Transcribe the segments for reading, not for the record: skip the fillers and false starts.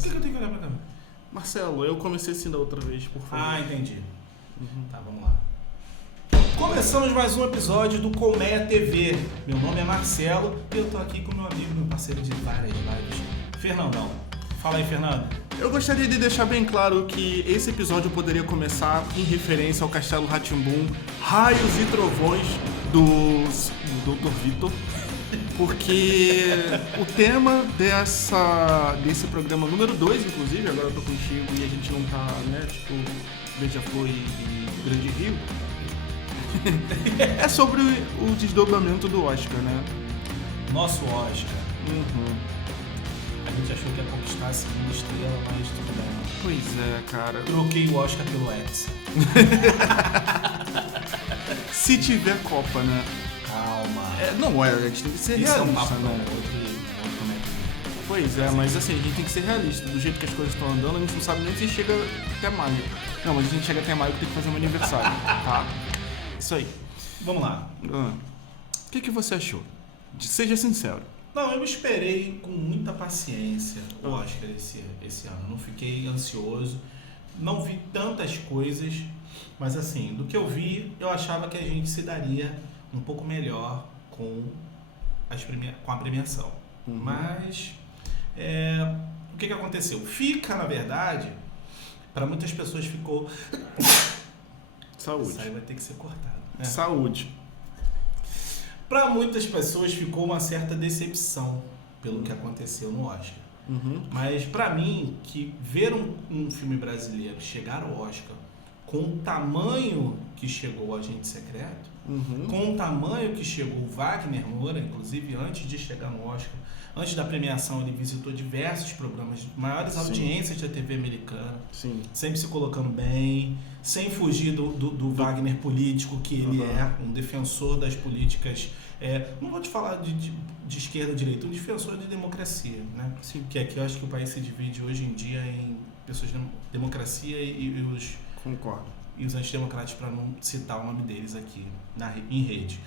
Por que eu tenho que olhar pra câmera? Marcelo, eu comecei assim da outra vez, por favor. Ah, entendi. Tá, vamos lá. Começamos mais um episódio do Colmeia TV. Meu nome é Marcelo e eu tô aqui com meu amigo, meu parceiro de várias lives, Fernandão. Fala aí, Fernando. Eu gostaria de deixar bem claro que esse episódio poderia começar em referência ao Castelo Rá-Tim-Bum, Raios e Trovões do Dr. Vitor, porque o tema desse programa número 2, inclusive, agora eu tô contigo e a gente não tá, né, tipo, Beija-Flor e Grande Rio, é sobre o desdobramento do Oscar, né? Nosso Oscar. A gente achou que ia conquistar a segunda estrela, mas tudo bem. Pois é, cara. Troquei o Oscar pelo X. Se tiver Copa, né? Calma. A gente tem que ser Isso é realista, um papo né? outro método. Pois é, mas assim, a gente tem que ser realista. Do jeito que as coisas estão andando, a gente não sabe nem se chega até maio. Não, mas a gente chega até maio que tem que fazer um aniversário, tá? Isso aí. Vamos lá. O que você achou? Seja sincero. Não, eu esperei com muita paciência o Oscar esse ano. Não fiquei ansioso, não vi tantas coisas, mas assim, do que eu vi, eu achava que a gente se daria um pouco melhor com a premiação. Mas o que aconteceu? Na verdade, para muitas pessoas ficou... Saúde. Isso aí vai ter que ser cortado. Né? Saúde. Para muitas pessoas ficou uma certa decepção pelo que aconteceu no Oscar. Mas para mim, que ver um filme brasileiro chegar ao Oscar com o tamanho que chegou o Agente Secreto, com o tamanho que chegou o Wagner Moura, inclusive antes de chegar no Oscar, antes da premiação ele visitou diversos programas, maiores audiências da TV americana, sempre se colocando bem, sem fugir do Wagner político que ele é, um defensor das políticas, não vou te falar de esquerda ou direita, um defensor de democracia, né? Que aqui eu acho que o país se divide hoje em dia em pessoas de democracia e os... Concordo. E os antidemocratas, para não citar o nome deles aqui em rede.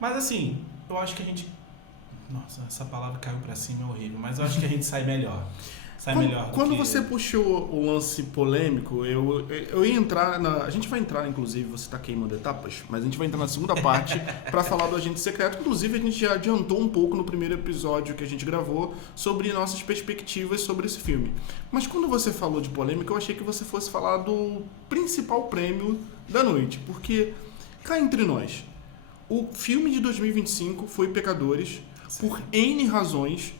Mas assim, eu acho que a gente... Nossa, essa palavra caiu pra cima, é horrível. Mas eu acho que a gente sai melhor. Quando você puxou o lance polêmico, eu ia entrar a gente vai entrar, inclusive, você tá queimando etapas, mas a gente vai entrar na segunda parte para falar do Agente Secreto. Inclusive, a gente já adiantou um pouco no primeiro episódio que a gente gravou sobre nossas perspectivas sobre esse filme. Mas quando você falou de polêmica, eu achei que você fosse falar do principal prêmio da noite. Porque, cá entre nós, o filme de 2025 foi Pecadores, por N razões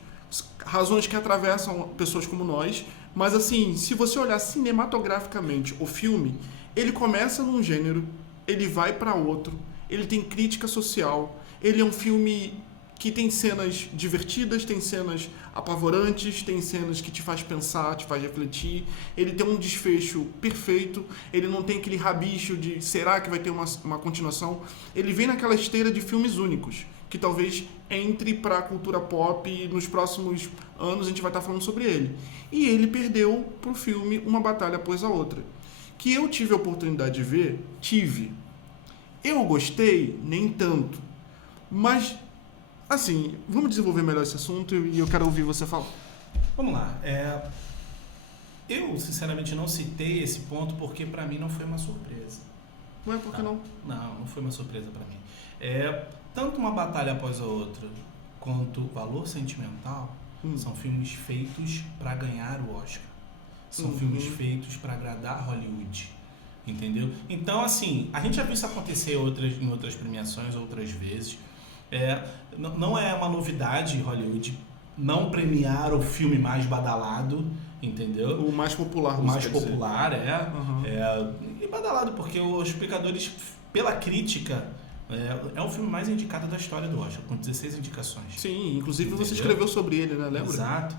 que atravessam pessoas como nós, mas assim, se você olhar cinematograficamente o filme, ele começa num gênero, ele vai para outro, ele tem crítica social, ele é um filme que tem cenas divertidas, tem cenas apavorantes, tem cenas que te faz pensar, te faz refletir, ele tem um desfecho perfeito, ele não tem aquele rabicho de será que vai ter uma continuação, ele vem naquela esteira de filmes únicos, que talvez entre para a cultura pop e nos próximos anos a gente vai estar falando sobre ele. E ele perdeu pro filme uma batalha após a outra. Que eu tive a oportunidade de ver, Eu gostei, nem tanto. Mas, assim, vamos desenvolver melhor esse assunto e eu quero ouvir você falar. Vamos lá. Eu, sinceramente, não citei esse ponto porque para mim não foi uma surpresa. Não é porque não? Não foi uma surpresa para mim. Tanto Uma Batalha Após a Outra quanto Valor Sentimental são filmes feitos para ganhar o Oscar. São filmes feitos para agradar Hollywood. Entendeu? Então, assim, a gente já viu isso acontecer em outras premiações, outras vezes. Não é uma novidade Hollywood não premiar o filme mais badalado, entendeu? O mais popular. O mais popular, e badalado, porque Os Pecadores, pela crítica... É o filme mais indicado da história do Oscar, com 16 indicações. Sim, inclusive você escreveu sobre ele, né? Lembra? Exato.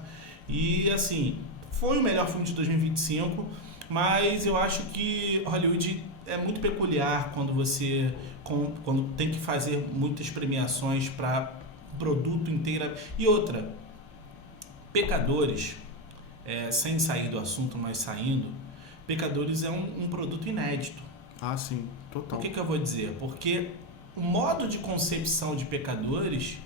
E assim, foi o melhor filme de 2025, mas eu acho que Hollywood é muito peculiar quando tem que fazer muitas premiações para produto inteiro. E outra, Pecadores, sem sair do assunto, mas saindo, Pecadores é um produto inédito. Ah, sim, total. O que eu vou dizer? Porque o modo de concepção de Pecadores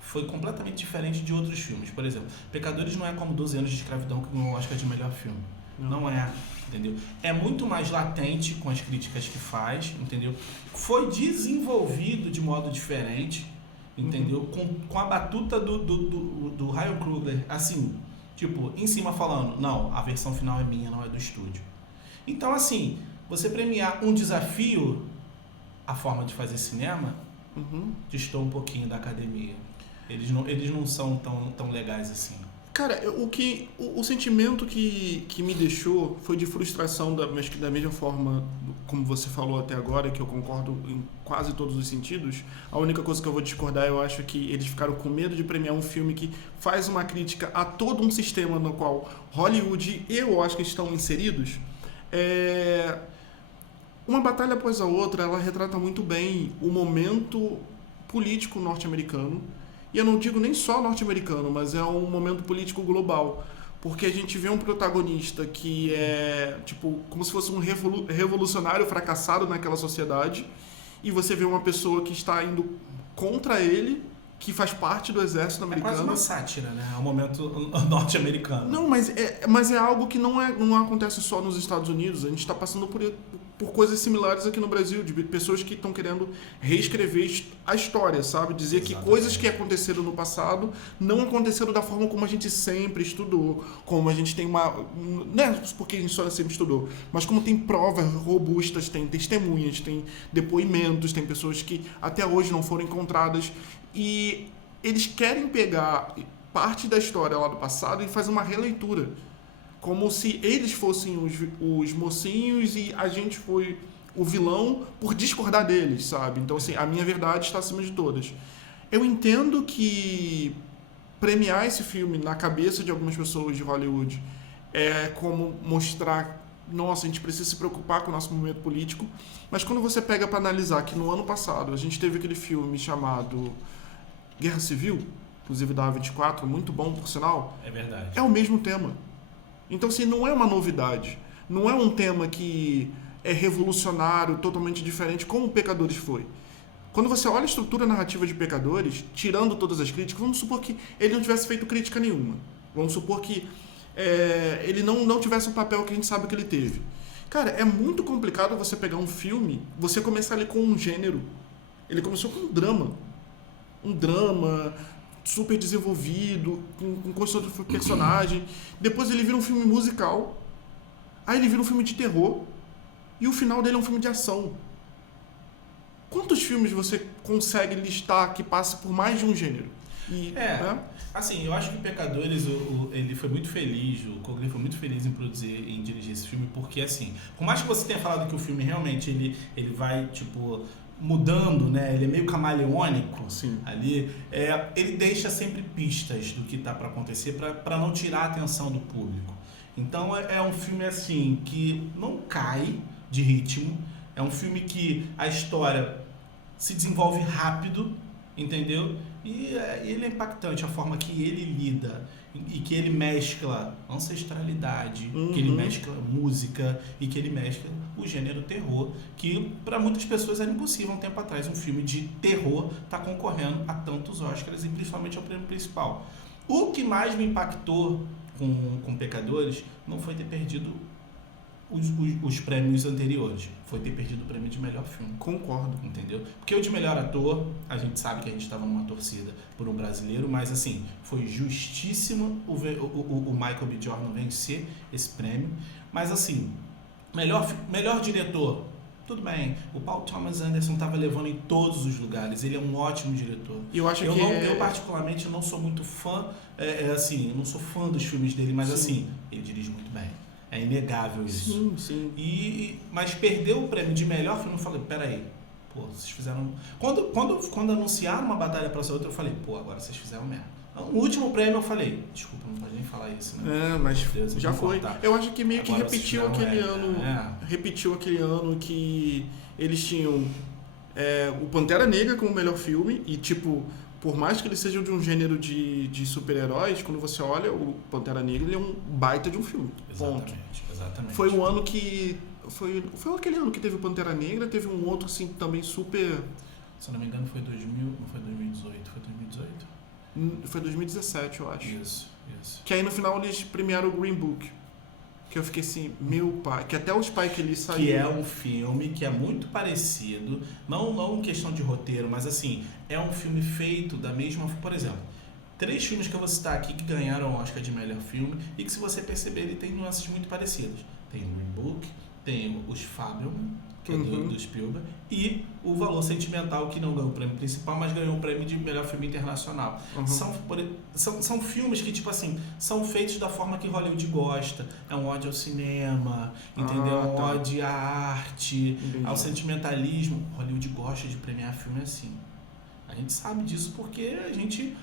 foi completamente diferente de outros filmes. Por exemplo, Pecadores não é como 12 anos de escravidão que ganhou o Oscar de melhor filme. Não é, entendeu? É muito mais latente com as críticas que faz, entendeu? Foi desenvolvido de modo diferente, entendeu? Com a batuta do Ryan Coogler, assim, tipo, em cima falando, não, a versão final é minha, não é do estúdio. Então, assim, você premiar um desafio, a forma de fazer cinema, distou um pouquinho da academia. Eles não são tão legais assim. Cara, o sentimento que me deixou foi de frustração, mas que da mesma forma, como você falou até agora, que eu concordo em quase todos os sentidos. A única coisa que eu vou discordar, eu acho que eles ficaram com medo de premiar um filme que faz uma crítica a todo um sistema no qual Hollywood e o Oscar estão inseridos. Uma batalha após a outra, ela retrata muito bem o momento político norte-americano. E eu não digo nem só norte-americano, mas é um momento político global. Porque a gente vê um protagonista que é, tipo, como se fosse um revolucionário fracassado naquela sociedade. E você vê uma pessoa que está indo contra ele, que faz parte do exército americano. É quase uma sátira, né? É um momento norte-americano. Não, mas é algo que não acontece só nos Estados Unidos. A gente está passando por coisas similares aqui no Brasil, de pessoas que estão querendo reescrever a história, sabe? Dizer Exatamente. Que coisas que aconteceram no passado não aconteceram da forma como a gente sempre estudou, como a gente tem uma... Não é porque a gente só sempre estudou, mas como tem provas robustas, tem testemunhas, tem depoimentos, tem pessoas que até hoje não foram encontradas. E eles querem pegar parte da história lá do passado e fazer uma releitura. Como se eles fossem os mocinhos e a gente foi o vilão por discordar deles, sabe? Então, assim, a minha verdade está acima de todas. Eu entendo que premiar esse filme na cabeça de algumas pessoas de Hollywood é como mostrar, nossa, a gente precisa se preocupar com o nosso momento político, mas quando você pega para analisar que no ano passado a gente teve aquele filme chamado Guerra Civil, inclusive da A24, muito bom, por sinal. É verdade. É o mesmo tema. Então, assim, não é uma novidade. Não é um tema que é revolucionário, totalmente diferente, como Pecadores foi. Quando você olha a estrutura narrativa de Pecadores, tirando todas as críticas, vamos supor que ele não tivesse feito crítica nenhuma. Vamos supor que ele não tivesse o papel que a gente sabe que ele teve. Cara, é muito complicado você pegar um filme, você começar ali com um gênero. Ele começou com um drama. Um drama super desenvolvido, com construção de personagem. Depois ele vira um filme musical. Aí ele vira um filme de terror. E o final dele é um filme de ação. Quantos filmes você consegue listar que passa por mais de um gênero? Assim, eu acho que Pecadores, ele foi muito feliz, o Coogler foi muito feliz em produzir, em dirigir esse filme, porque assim, por mais que você tenha falado que o filme realmente, ele vai, tipo, mudando, né? Ele é meio camaleônico. Sim. Ali. Ele deixa sempre pistas do que está para acontecer para não tirar a atenção do público. Então é um filme assim que não cai de ritmo. É um filme que a história se desenvolve rápido, entendeu? E ele é impactante, a forma que ele lida e que ele mescla ancestralidade, que ele mescla música e que ele mescla o gênero terror, que para muitas pessoas era impossível um tempo atrás um filme de terror tá concorrendo a tantos Oscars e principalmente ao prêmio principal. O que mais me impactou com Pecadores não foi ter perdido os prêmios anteriores, foi ter perdido o prêmio de melhor filme. Concordo. Entendeu? Porque o de melhor ator, a gente sabe que a gente estava numa torcida por um brasileiro, mas assim, foi justíssimo o Michael B. Jordan vencer esse prêmio. Mas assim, melhor diretor, tudo bem, o Paul Thomas Anderson estava levando em todos os lugares, ele é um ótimo diretor. Eu particularmente não sou muito fã, não sou fã dos filmes dele, mas assim, ele dirige muito bem. É inegável isso. Sim. Mas perdeu o prêmio de melhor filme, eu falei, peraí, pô, vocês fizeram... Quando anunciaram uma batalha pra essa outra, eu falei, pô, agora vocês fizeram merda. No último prêmio eu falei, desculpa, não pode nem falar isso, né? Mas Deus, já foi. Cortar. Eu acho que meio que agora repetiu aquele ano. Repetiu aquele ano que eles tinham o Pantera Negra como melhor filme e, tipo, por mais que ele seja de um gênero de super-heróis, quando você olha o Pantera Negra, ele é um baita de um filme. Exatamente. Foi o ano que... Foi aquele ano que teve o Pantera Negra, teve um outro, assim, também super... Se eu não me engano, foi 2000, não foi 2018, foi 2018? Foi 2017, eu acho. Isso. Que aí no final eles premiaram o Green Book. Que eu fiquei assim, meu pai, que até o Spike Lee saiu. Que é um filme que é muito parecido, não em questão de roteiro, mas assim, é um filme feito da mesma... Por exemplo, 3 filmes que eu vou citar aqui que ganharam o Oscar de melhor filme e que, se você perceber, ele tem nuances muito parecidas. Tem o Green Book, tem os Fabelman, que é do Spielberg, e o Valor Sentimental, que não ganhou o prêmio principal, mas ganhou o prêmio de melhor filme internacional. São filmes que, tipo assim, são feitos da forma que Hollywood gosta. É um ódio ao cinema, entendeu? É um ódio à arte, ao sentimentalismo. Hollywood gosta de premiar filme assim. A gente sabe disso porque a gente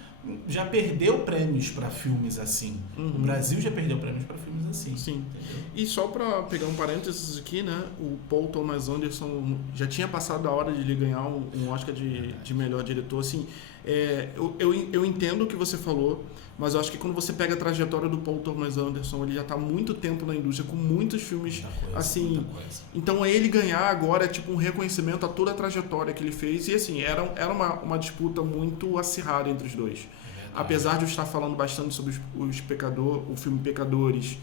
já perdeu prêmios para filmes assim. O Brasil já perdeu prêmios para filmes assim. Sim. Entendeu? E só para pegar um parênteses aqui, né? O Paul Thomas Anderson já tinha passado a hora de ele ganhar um Oscar de melhor diretor. Assim, eu entendo o que você falou, mas eu acho que quando você pega a trajetória do Paul Thomas Anderson, ele já está há muito tempo na indústria, com muitos filmes assim. Muita coisa. Então ele ganhar agora é tipo um reconhecimento a toda a trajetória que ele fez. E assim, era uma disputa muito acirrada entre os dois. Apesar de eu estar falando bastante sobre o filme Pecadores,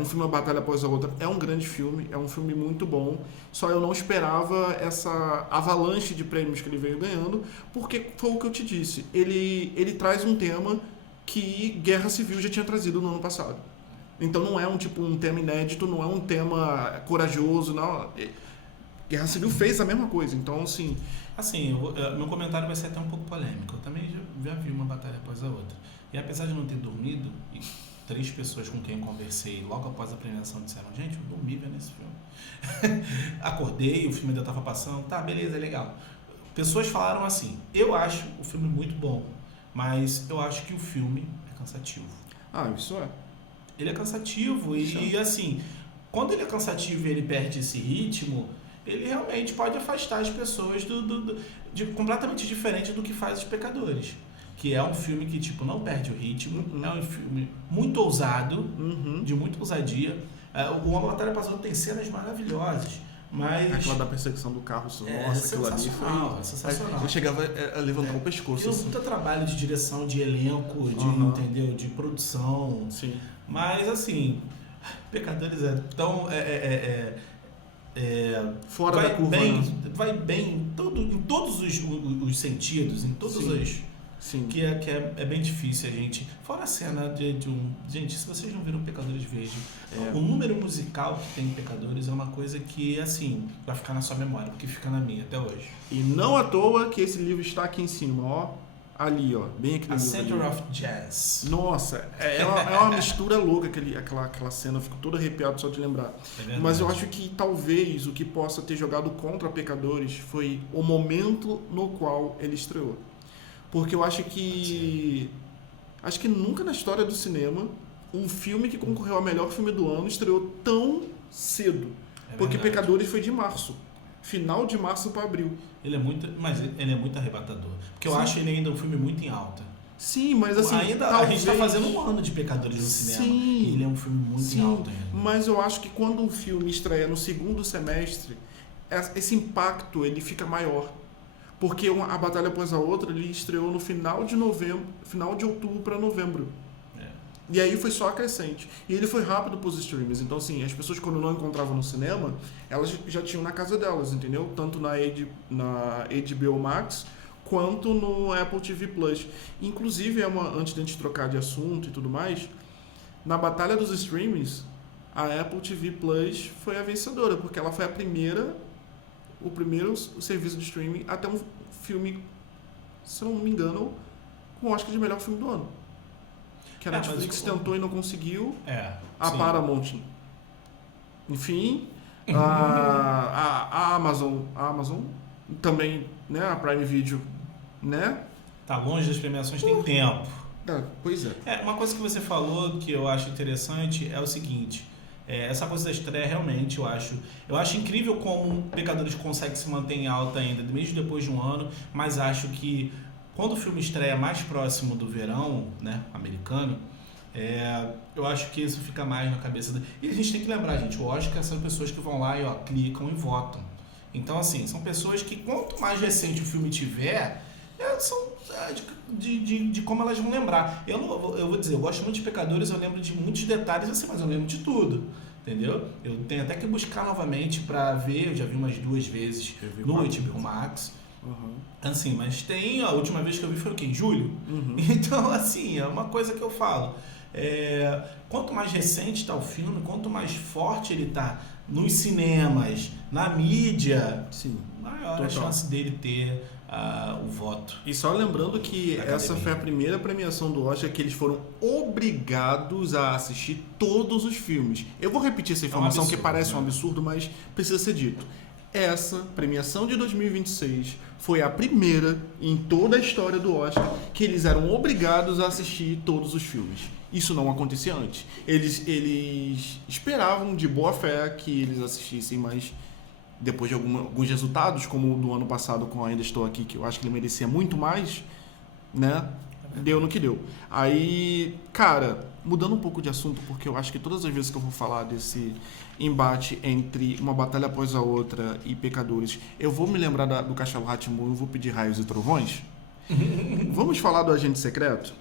um filme A Batalha Após a Outra, é um grande filme, é um filme muito bom, só eu não esperava essa avalanche de prêmios que ele veio ganhando, porque foi o que eu te disse, ele traz um tema que Guerra Civil já tinha trazido no ano passado. Então não é um tema inédito, não é um tema corajoso, não. Guerra Civil fez a mesma coisa, então assim... Assim, meu comentário vai ser até um pouco polêmico. Eu também já vi Uma Batalha Após a Outra. E apesar de não ter dormido, e 3 pessoas com quem eu conversei logo após a premiação disseram: gente, eu dormi vendo esse filme. Acordei, o filme ainda estava passando. Tá, beleza, é legal. Pessoas falaram assim: eu acho o filme muito bom, mas eu acho que o filme é cansativo. Isso é. Ele é cansativo e assim, quando ele é cansativo e ele perde esse ritmo, ele realmente pode afastar as pessoas de completamente diferente do que faz Os Pecadores. Que é um filme que, tipo, não perde o ritmo, é um filme muito ousado, de muita ousadia. O Uma Batalha Após a Outra tem cenas maravilhosas, mas... Aquela da perseguição do carro, nossa, aquilo ali foi... É sensacional. Eu chegava a levantar o pescoço. Tem muito trabalho de direção, de elenco, entendeu? De produção. Sim. Mas, assim, Pecadores é tão... fora da curva, vai bem em todos os sentidos, em todos os... Sim. Que é bem difícil a gente... Fora a cena de um... Gente, se vocês não viram Pecadores, vejam. O número musical que tem em Pecadores é uma coisa que, assim, vai ficar na sua memória, porque fica na minha até hoje. E não à toa que esse livro está aqui em cima, ó. Ali, ó. Bem aqui no A livro. Center of Jazz. Nossa, é uma mistura louca aquela cena. Eu fico todo arrepiado só de lembrar. Mas eu acho que talvez o que possa ter jogado contra Pecadores foi o momento no qual ele estreou. Porque eu acho que nunca na história do cinema um filme que concorreu ao melhor filme do ano estreou tão cedo. Porque Pecadores foi de março. Final de março para abril. Ele é muito arrebatador. Porque eu acho ele ainda um filme muito em alta. Sim, mas assim... A gente está fazendo um ano de Pecadores no cinema. Sim, e ele é um filme muito em alta ainda. Mas eu acho que quando um filme estreia no segundo semestre, esse impacto ele fica maior. Porque A Batalha Após a Outra ele estreou no final de outubro para novembro. E aí foi só crescente. E ele foi rápido para os streamers. Então, assim, as pessoas quando não encontravam no cinema, elas já tinham na casa delas, entendeu? Tanto na HBO Max quanto no Apple TV Plus. Inclusive, antes de a gente trocar de assunto e tudo mais, na batalha dos streamers, a Apple TV Plus foi a vencedora, porque ela foi o primeiro serviço de streaming até um filme, se eu não me engano, com Oscar de melhor filme do ano. Que a Netflix tentou e não conseguiu. A Paramount. Enfim, a Amazon também, né? A Prime Video, né? Tá longe das premiações, tem tempo. Pois é. Uma coisa que você falou que eu acho interessante é o seguinte. Essa coisa da estreia, realmente, eu acho incrível como Pecadores consegue se manter em alta ainda, mesmo depois de um ano, mas acho que quando o filme estreia mais próximo do verão, né, americano, eu acho que isso fica mais na cabeça. E a gente tem que lembrar, gente, o Oscar são pessoas que vão lá e clicam e votam. Então, assim, são pessoas que quanto mais recente o filme tiver, de como elas vão lembrar. Eu vou dizer, eu gosto muito de Pecadores, eu lembro de muitos detalhes assim, mas eu lembro de tudo. Entendeu? Eu tenho até que buscar novamente pra ver, eu já vi umas 2 vezes no HBO Max. Uhum. Assim, mas a última vez que eu vi foi o quê? Em julho? Uhum. Então, assim, é uma coisa que eu falo. Quanto mais recente está o filme, quanto mais forte ele está nos cinemas, na mídia, sim, maior a chance dele ter o voto. E só lembrando que essa foi a primeira premiação do Oscar que eles foram obrigados a assistir todos os filmes. Eu vou repetir essa informação que parece um absurdo, mas precisa ser dito. Essa premiação de 2026 foi a primeira em toda a história do Oscar que eles eram obrigados a assistir todos os filmes. Isso não acontecia antes. Eles esperavam de boa fé que eles assistissem, mas depois de alguns resultados, como o do ano passado com Ainda Estou Aqui, que eu acho que ele merecia muito mais, né? Deu no que deu. Aí, cara, mudando um pouco de assunto, porque eu acho que todas as vezes que eu vou falar desse embate entre Uma Batalha Após a Outra e Pecadores, eu vou me lembrar do Castelo Rá-Tim-Bum, eu vou pedir Raios e Trovões. Vamos falar do Agente Secreto?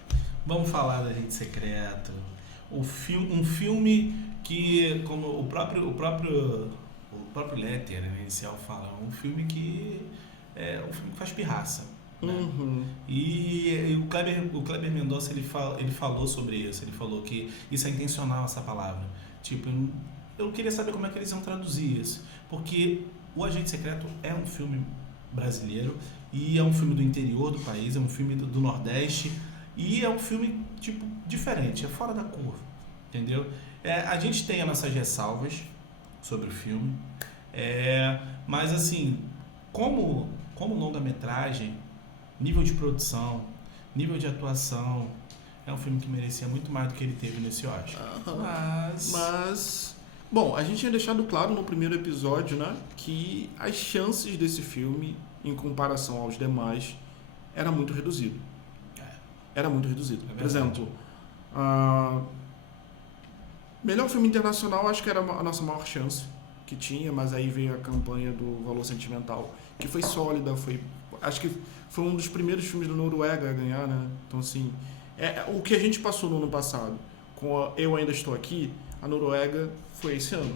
Vamos falar do Agente Secreto. Um filme que, como o próprio Letter, né, inicial, fala, um filme que faz pirraça. Né? Uhum. E o Kleber Mendonça ele falou sobre isso. Ele falou que isso é intencional, essa palavra. Tipo, eu queria saber como é que eles iam traduzir isso, porque O Agente Secreto é um filme brasileiro e é um filme do interior do país, é um filme do Nordeste e é um filme tipo diferente, é fora da curva, entendeu? A gente tem as nossas ressalvas sobre o filme, mas assim, como longa-metragem, nível de produção, nível de atuação, é um filme que merecia muito mais do que ele teve nesse Oscar. Mas bom, a gente tinha deixado claro no primeiro episódio, né, que as chances desse filme, em comparação aos demais, era muito reduzido. Era muito reduzido. Por exemplo, melhor filme internacional, acho que era a nossa maior chance que tinha, mas aí veio a campanha do Valor Sentimental, que foi sólida, acho que foi um dos primeiros filmes da Noruega a ganhar, né? Então, assim, o que a gente passou no ano passado, com Eu Ainda Estou Aqui, a Noruega foi esse ano.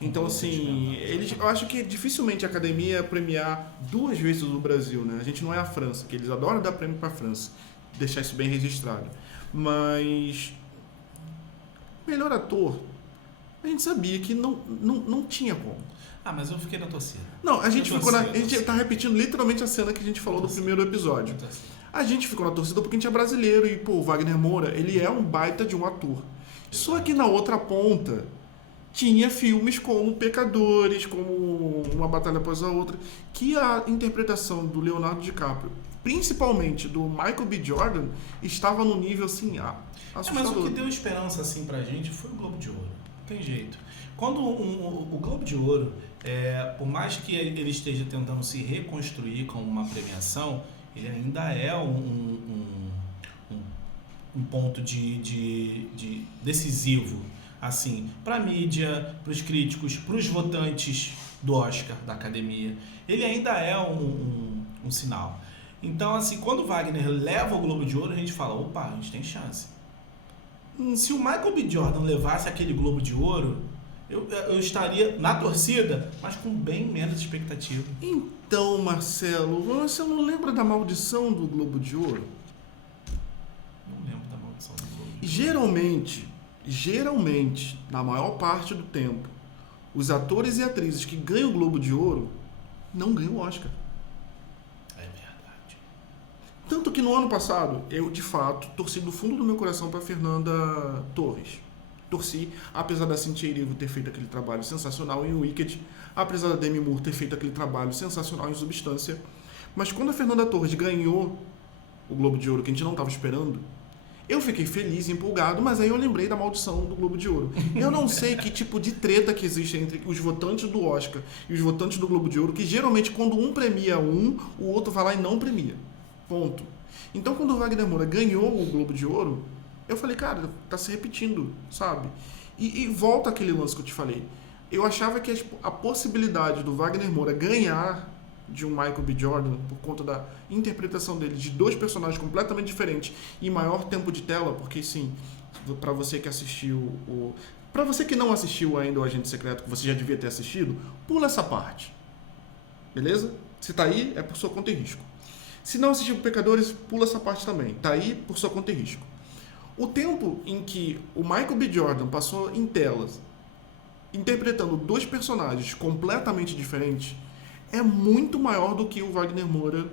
Então, assim, eu acho que dificilmente a academia ia premiar 2 vezes o Brasil, né? A gente não é a França, que eles adoram dar prêmio para a França, deixar isso bem registrado. Mas melhor ator, a gente sabia que não tinha como. Mas eu fiquei na torcida. Não, a gente tá repetindo literalmente a cena que a gente falou do primeiro episódio. A gente ficou na torcida porque a gente é brasileiro e, pô, o Wagner Moura, ele é um baita de um ator. Só que na outra ponta tinha filmes como Pecadores, como Uma Batalha Após a Outra, que a interpretação do Leonardo DiCaprio, principalmente do Michael B. Jordan, estava no nível, assim, assustador. Mas o que deu esperança, assim, pra gente foi o Globo de Ouro. Não tem jeito. Quando o Globo de Ouro, por mais que ele esteja tentando se reconstruir como uma premiação, ele ainda é um ponto de decisivo, assim, para a mídia, para os críticos, para os votantes do Oscar, da Academia. Ele ainda é um sinal. Então, assim, quando o Wagner leva o Globo de Ouro, a gente fala, opa, a gente tem chance. Se o Michael B. Jordan levasse aquele Globo de Ouro, eu estaria na torcida, mas com bem menos expectativa. Então, Marcelo, você não lembra da maldição do Globo de Ouro? Não lembro da maldição do Globo de Ouro. Geralmente, na maior parte do tempo, os atores e atrizes que ganham o Globo de Ouro não ganham o Oscar. É verdade. Tanto que no ano passado, eu, de fato, torci do fundo do meu coração para Fernanda Torres. Torci, apesar da Cynthia Erivo ter feito aquele trabalho sensacional em Wicked, apesar da Demi Moore ter feito aquele trabalho sensacional em Substância, mas quando a Fernanda Torres ganhou o Globo de Ouro, que a gente não estava esperando, eu fiquei feliz, empolgado, mas aí eu lembrei da maldição do Globo de Ouro. Eu não sei que tipo de treta que existe entre os votantes do Oscar e os votantes do Globo de Ouro, que geralmente quando um premia o outro vai lá e não premia. Ponto. Então quando o Wagner Moura ganhou o Globo de Ouro, eu falei, cara, tá se repetindo, sabe? E volta aquele lance que eu te falei. Eu achava que a possibilidade do Wagner Moura ganhar de um Michael B. Jordan, por conta da interpretação dele de dois personagens completamente diferentes e maior tempo de tela, porque sim, para você que assistiu para você que não assistiu ainda o Agente Secreto, que você já devia ter assistido, pula essa parte. Beleza? Se tá aí, é por sua conta e risco. Se não assistiu Pecadores, pula essa parte também. Tá aí por sua conta e risco. O tempo em que o Michael B. Jordan passou em telas interpretando dois personagens completamente diferentes é muito maior do que o Wagner Moura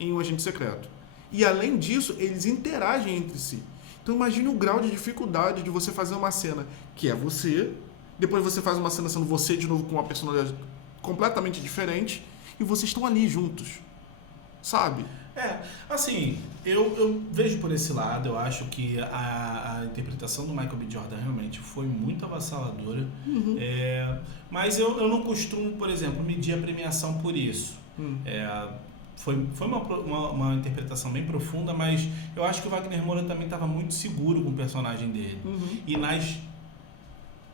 em O Agente Secreto. E além disso, eles interagem entre si. Então imagine o grau de dificuldade de você fazer uma cena que é você, depois você faz uma cena sendo você de novo com uma personalidade completamente diferente e vocês estão ali juntos, sabe? Assim, eu vejo por esse lado, eu acho que a interpretação do Michael B. Jordan realmente foi muito avassaladora, mas eu não costumo, por exemplo, medir a premiação por isso. Foi uma interpretação bem profunda, mas eu acho que o Wagner Moura também estava muito seguro com o personagem dele. E nas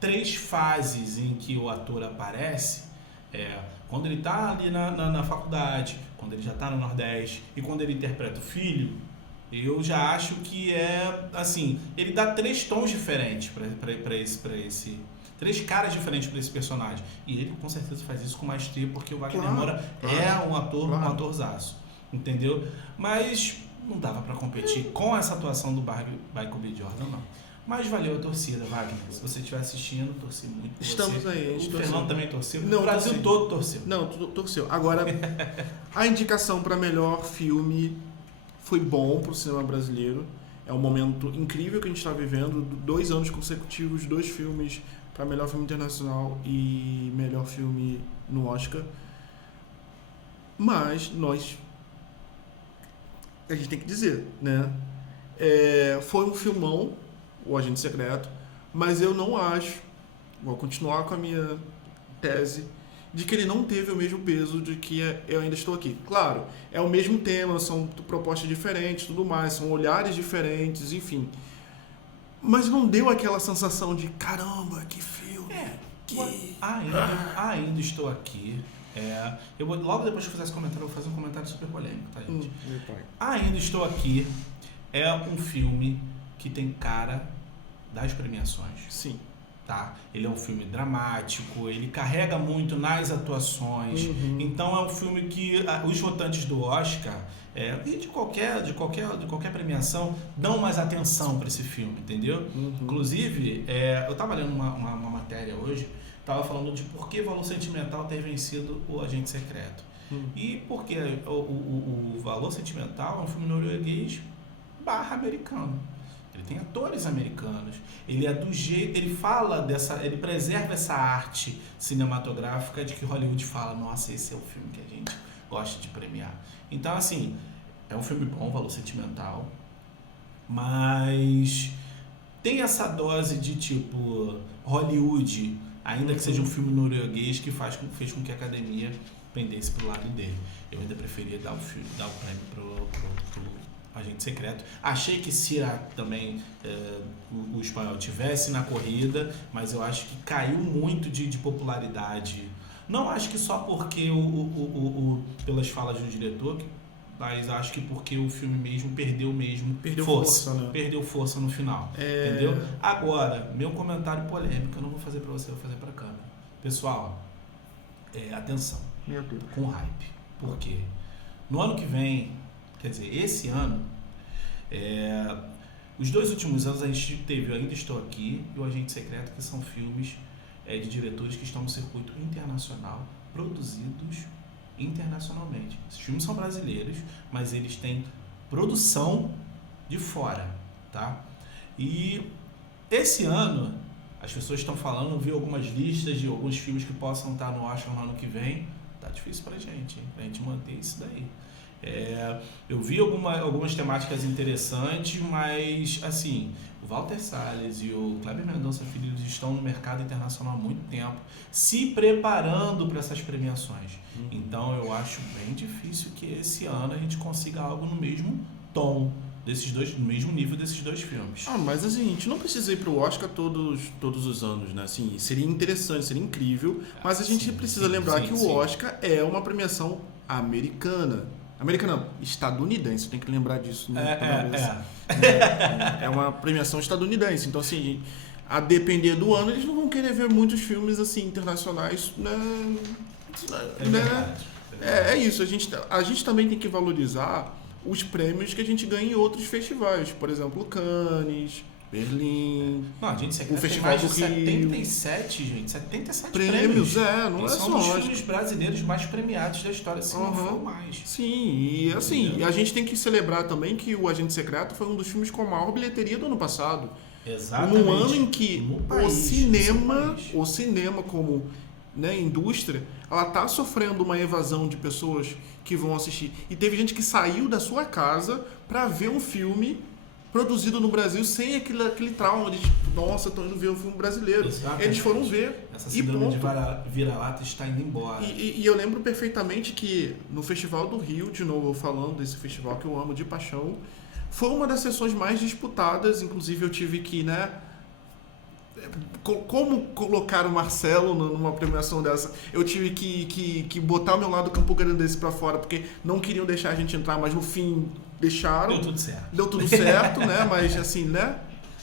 3 fases em que o ator aparece, quando ele está ali na faculdade, quando ele já está no Nordeste e quando ele interpreta o filho, eu já acho que assim, ele dá 3 tons diferentes para esse 3 caras diferentes para esse personagem. E ele com certeza faz isso com maestria, porque o Wagner Moura é um ator, um atorzaço, entendeu? Mas não dava para competir com essa atuação do Michael B. Jordan, não. Mas valeu a torcida, Wagner. Se você estiver assistindo, torci muito por Estamos você. aí, a gente o Fernando também torceu. Não, o Brasil torci. todo torceu. Não, torceu. Agora, a indicação para melhor filme foi bom para o cinema brasileiro. É um momento incrível que a gente está vivendo. 2 anos consecutivos, 2 filmes para melhor filme internacional e melhor filme no Oscar. Mas a gente tem que dizer, né? Foi um filmão, O Agente Secreto, mas eu não acho, vou continuar com a minha tese, de que ele não teve o mesmo peso de que Eu Ainda Estou Aqui. Claro, é o mesmo tema, são propostas diferentes, tudo mais, são olhares diferentes, enfim. Mas não deu aquela sensação de, caramba, que filme, Ainda Estou Aqui. Eu vou, logo depois que eu fizer esse comentário, eu vou fazer um comentário super polêmico, tá, gente? Ainda Estou Aqui é um filme que tem cara das premiações. Sim. Tá? Ele é um filme dramático, ele carrega muito nas atuações. Então é um filme que os votantes do Oscar e de qualquer premiação dão mais atenção para esse filme, entendeu? Inclusive, eu estava lendo uma matéria hoje, estava falando de por que Valor Sentimental ter vencido O Agente Secreto. E porque o Valor Sentimental é um filme norueguês / americano. Ele tem atores americanos. Ele é do jeito, ele preserva essa arte cinematográfica de que Hollywood fala, nossa, esse é o filme que a gente gosta de premiar. Então, assim, é um filme bom, Valor Sentimental, mas tem essa dose de tipo Hollywood, ainda que seja um filme norueguês, que fez com que a academia pendesse pro lado dele. Eu ainda preferia dar o prêmio pro Agente Secreto. Achei que se também o espanhol tivesse na corrida, mas eu acho que caiu muito de popularidade. Não acho que só porque pelas falas do diretor, mas acho que porque o filme mesmo perdeu força, né? Perdeu força no final, entendeu? Agora, meu comentário polêmico, eu não vou fazer para você, eu vou fazer para a câmera. Pessoal, atenção, com hype. Por quê? No ano que vem, quer dizer, esse ano, os 2 últimos anos a gente teve Ainda Estou Aqui e O Agente Secreto, que são filmes de diretores que estão no circuito internacional, produzidos internacionalmente. Esses filmes são brasileiros, mas eles têm produção de fora, tá? E esse ano, as pessoas estão falando, eu vi algumas listas de alguns filmes que possam estar no Oscar no ano que vem. Tá difícil pra gente, hein? Pra gente manter isso daí. Eu vi algumas temáticas interessantes, mas assim, o Walter Salles e o Kleber Mendonça Filho estão no mercado internacional há muito tempo, se preparando para essas premiações. Então eu acho bem difícil que esse ano a gente consiga algo no mesmo tom no mesmo nível desses 2 filmes. Mas assim, a gente não precisa ir pro Oscar todos os anos, né? Assim, seria interessante, seria incrível, mas a gente precisa lembrar que o Oscar é uma premiação americana. Americana não, estadunidense, tem que lembrar disso. É uma premiação estadunidense. Então, assim, a depender do ano, eles não vão querer ver muitos filmes assim internacionais, né? É isso. A gente também tem que valorizar os prêmios que a gente ganha em outros festivais. Por exemplo, Cannes, Berlim, não, a gente o Festival do Rio. 77 prêmios. Não é só. São os filmes brasileiros mais premiados da história, se não for mais. Sim, e assim, a gente tem que celebrar também que o Agente Secreto foi um dos filmes com a maior bilheteria do ano passado. Exatamente. Num ano em que o cinema como, né, indústria, ela tá sofrendo uma evasão de pessoas que vão assistir. E teve gente que saiu da sua casa para ver um filme produzido no Brasil sem aquele trauma de nossa, tô indo ver um filme brasileiro. Exatamente. Eles foram ver. Essa síndrome de vira-lata está indo embora. E eu lembro perfeitamente que no Festival do Rio, de novo falando desse festival que eu amo de paixão, foi uma das sessões mais disputadas. Inclusive eu tive que, né, como colocar o Marcelo numa premiação dessa? Eu tive que botar o meu lado campograndense pra fora, porque não queriam deixar a gente entrar, mas no fim deixaram. Deu tudo certo, né? Mas assim, né?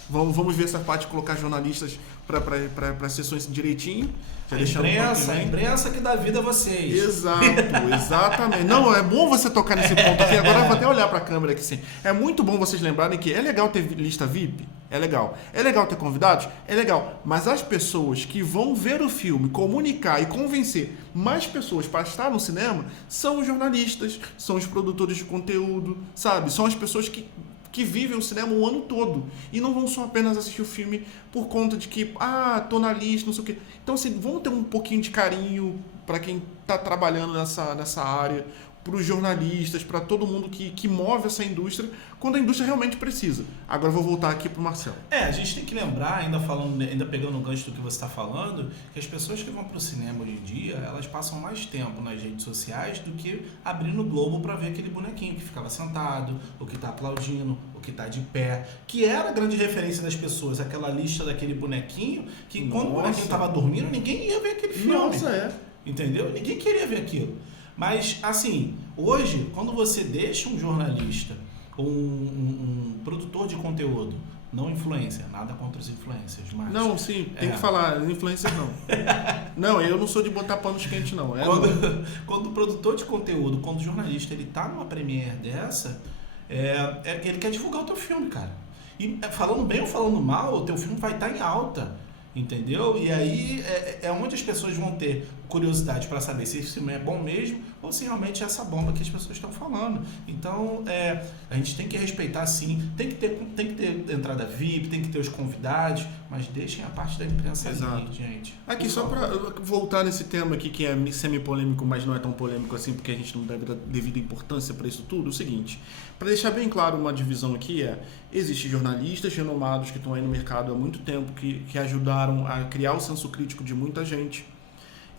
Vamos ver essa parte de colocar jornalistas para sessões direitinho. A imprensa que dá vida a vocês. Exatamente. Não, é bom você tocar nesse ponto aqui. Agora eu vou até olhar para a câmera aqui, sim. É muito bom vocês lembrarem que é legal ter lista VIP, é legal. É legal ter convidados, é legal. Mas as pessoas que vão ver o filme, comunicar e convencer mais pessoas para estar no cinema são os jornalistas, são os produtores de conteúdo, sabe? São as pessoas que vivem o cinema o ano todo e não vão só apenas assistir o filme por conta de que, tô na lista, não sei o quê. Então, assim, vamos ter um pouquinho de carinho para quem está trabalhando nessa área, para os jornalistas, para todo mundo que move essa indústria, quando a indústria realmente precisa. Agora eu vou voltar aqui para o Marcelo. A gente tem que lembrar, ainda pegando o gancho do que você está falando, que as pessoas que vão para o cinema hoje em dia, elas passam mais tempo nas redes sociais do que abrindo o Globo para ver aquele bonequinho que ficava sentado, o que está aplaudindo, o que está de pé, que era a grande referência das pessoas, aquela lista daquele bonequinho, que quando o bonequinho estava dormindo, ninguém ia ver aquele filme. Entendeu? Ninguém queria ver aquilo. Mas, assim, hoje, quando você deixa um jornalista, um produtor de conteúdo, não influencer, nada contra os influencers, mas... Não, sim, tem que falar, influencer não. Não, eu não sou de botar panos quentes, não. Quando o produtor de conteúdo, quando o jornalista, ele tá numa premiere dessa, ele quer divulgar o teu filme, cara. E falando bem ou falando mal, o teu filme vai estar em alta, entendeu? E aí é onde as pessoas vão ter curiosidade para saber se esse filme é bom mesmo ou se realmente é essa bomba que as pessoas estão falando. Então, a gente tem que respeitar, sim, tem que ter entrada VIP, tem que ter os convidados, mas deixem a parte da imprensa ali, gente. Aqui, só para voltar nesse tema aqui, que é semi-polêmico, mas não é tão polêmico assim, porque a gente não deve dar devida importância para isso tudo, é o seguinte, para deixar bem claro uma divisão aqui existem jornalistas renomados que estão aí no mercado há muito tempo, que ajudaram a criar o senso crítico de muita gente.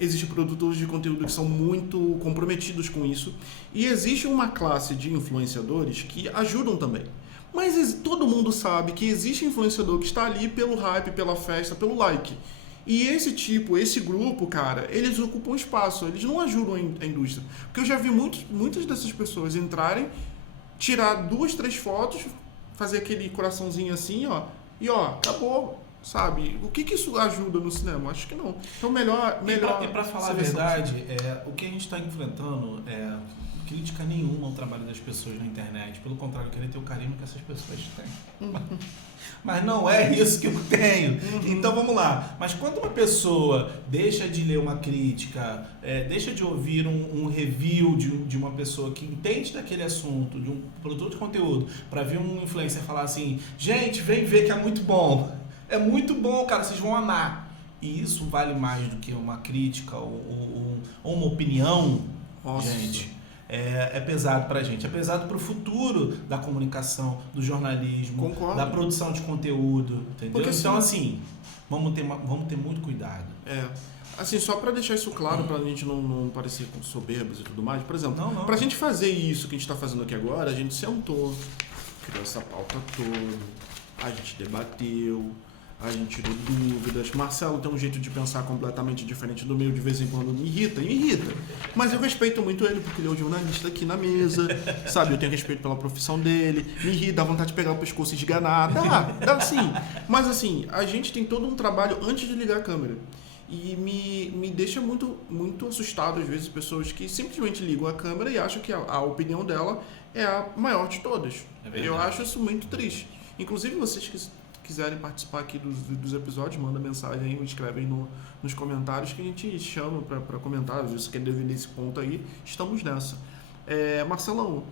Existem produtores de conteúdo que são muito comprometidos com isso. E existe uma classe de influenciadores que ajudam também. Mas todo mundo sabe que existe influenciador que está ali pelo hype, pela festa, pelo like. E esse grupo, cara, eles ocupam espaço. Eles não ajudam a indústria. Porque eu já vi muitas dessas pessoas entrarem, tirar 2, 3 fotos, fazer aquele coraçãozinho assim, e acabou. Sabe? O que isso ajuda no cinema? Acho que não. Então, melhor e para falar a verdade, o que a gente está enfrentando crítica nenhuma ao trabalho das pessoas na internet. Pelo contrário, eu queria ter o carinho que essas pessoas têm. Mas não é isso que eu tenho. Então vamos lá. Mas quando uma pessoa deixa de ler uma crítica, deixa de ouvir um review de uma pessoa que entende daquele assunto, de um produtor de conteúdo, para ver um influencer falar assim, gente, vem ver que é muito bom. É muito bom, cara, vocês vão amar. E isso vale mais do que uma crítica ou uma opinião. Nossa. Gente. É pesado pra gente. É pesado pro futuro da comunicação, do jornalismo, Concordo. Da produção de conteúdo. Entendeu? Porque, então, assim, vamos ter muito cuidado. Assim, só pra deixar isso claro, pra gente não parecer com soberbos e tudo mais. Por exemplo, pra gente fazer isso que a gente tá fazendo aqui agora, a gente sentou, criou essa pauta toda, a gente debateu. a gente tirou dúvidas. Marcelo tem um jeito de pensar completamente diferente do meu, de vez em quando me irrita. Mas eu respeito muito ele, porque ele é o jornalista aqui na mesa, sabe? Eu tenho respeito pela profissão dele, me irrita, dá vontade de pegar o pescoço e esganar. Dá sim. Mas assim, a gente tem todo um trabalho antes de ligar a câmera. E me deixa muito, muito assustado, às vezes, pessoas que simplesmente ligam a câmera e acham que a opinião dela é a maior de todas. Eu acho isso muito triste. Inclusive, vocês que quiserem participar aqui dos episódios, manda mensagem aí, escrevem nos comentários que a gente chama para comentar. Se você quer defender esse ponto aí, estamos nessa. Marcelão,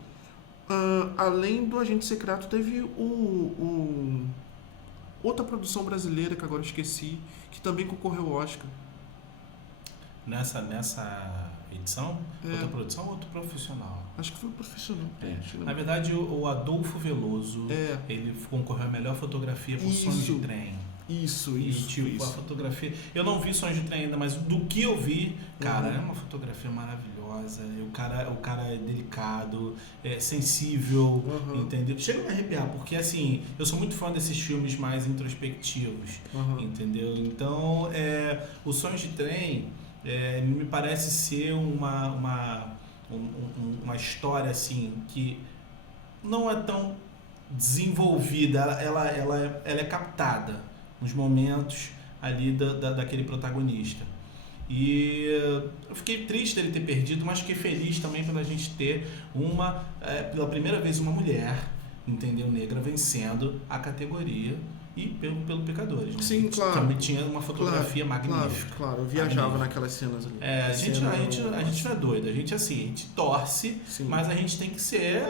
além do Agente Secreto, teve outra produção brasileira que agora eu esqueci, que também concorreu ao Oscar. Nessa edição? Outra produção ou outro profissional? Acho que foi profissional. Na verdade, o Adolfo Veloso, ele concorreu à melhor fotografia por Sonhos de Trem. Isso. A fotografia... Eu não vi Sonhos de Trem ainda, mas do que eu vi, cara, é uma fotografia maravilhosa. O cara é delicado, é sensível, entendeu? Chega a me arrepiar, porque assim, eu sou muito fã desses filmes mais introspectivos, entendeu? Então, o Sonhos de Trem me parece ser uma história assim que não é tão desenvolvida, ela é captada nos momentos ali daquele protagonista. E eu fiquei triste dele ter perdido, mas fiquei feliz também pela gente ter pela primeira vez uma mulher, entendeu, negra, vencendo a categoria e pelo Pecadores, né? Sim, claro. Também tinha uma fotografia magnífica. Claro, eu viajava naquelas cenas ali. A gente não é doido, a gente torce, sim, mas a gente tem que ser,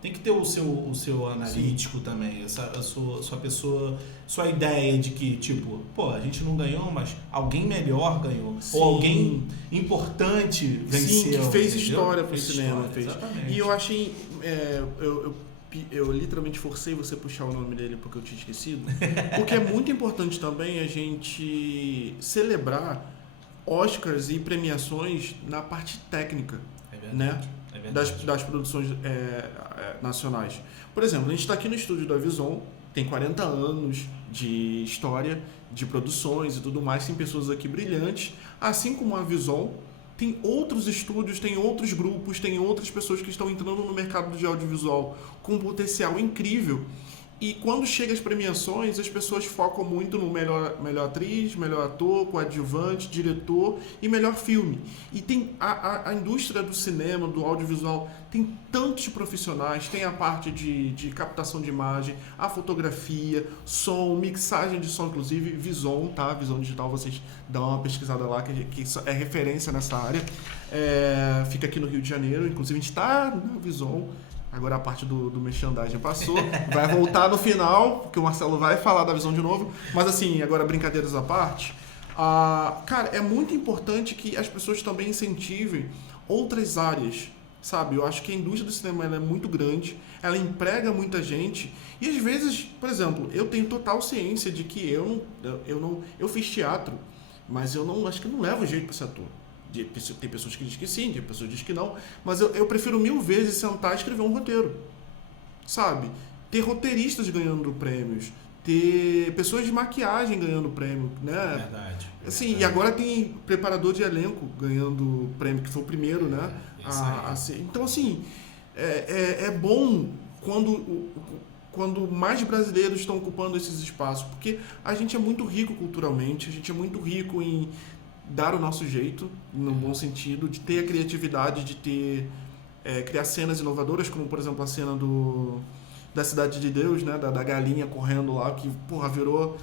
tem que ter o seu analítico, sim, também, a sua pessoa, sua ideia de que, tipo, a gente não ganhou, mas alguém melhor ganhou, sim, ou alguém importante venceu. Sim, que fez história pro cinema. Exatamente. E eu achei, eu literalmente forcei você a puxar o nome dele porque eu tinha esquecido, porque é muito importante também a gente celebrar Oscars e premiações na parte técnica, né? Das produções nacionais. Por exemplo, a gente está aqui no estúdio da Vison, tem 40 anos de história, de produções e tudo mais, tem pessoas aqui brilhantes, assim como a Vison. Tem outros estúdios, tem outros grupos, tem outras pessoas que estão entrando no mercado de audiovisual com um potencial incrível. E quando chega as premiações, as pessoas focam muito no melhor atriz, melhor ator, coadjuvante, diretor e melhor filme. E tem a indústria do cinema, do audiovisual, tem tantos profissionais, tem a parte de captação de imagem, a fotografia, som, mixagem de som, inclusive Vison, tá? Vison Digital, vocês dão uma pesquisada lá, que é referência nessa área. Fica aqui no Rio de Janeiro, inclusive a gente está na Vison. Agora a parte do merchandising passou, vai voltar no final, porque o Marcelo vai falar da Vison de novo. Mas assim, agora brincadeiras à parte, cara, é muito importante que as pessoas também incentivem outras áreas, sabe? Eu acho que a indústria do cinema ela é muito grande, ela emprega muita gente e às vezes, por exemplo, eu tenho total ciência de que eu fiz teatro, mas acho que eu não levo jeito para ser ator. Tem pessoas que dizem que sim, tem pessoas que dizem que não, mas eu prefiro 1000 vezes sentar e escrever um roteiro, sabe? Ter roteiristas ganhando prêmios, ter pessoas de maquiagem ganhando prêmio, né? Verdade. Assim, e agora tem preparador de elenco ganhando prêmio, que foi o primeiro, né? Então, assim, é bom quando mais brasileiros estão ocupando esses espaços, porque a gente é muito rico culturalmente, a gente é muito rico em dar o nosso jeito, no bom sentido, de ter a criatividade, de ter criar cenas inovadoras, como por exemplo a cena da Cidade de Deus, né, da galinha correndo lá, que virou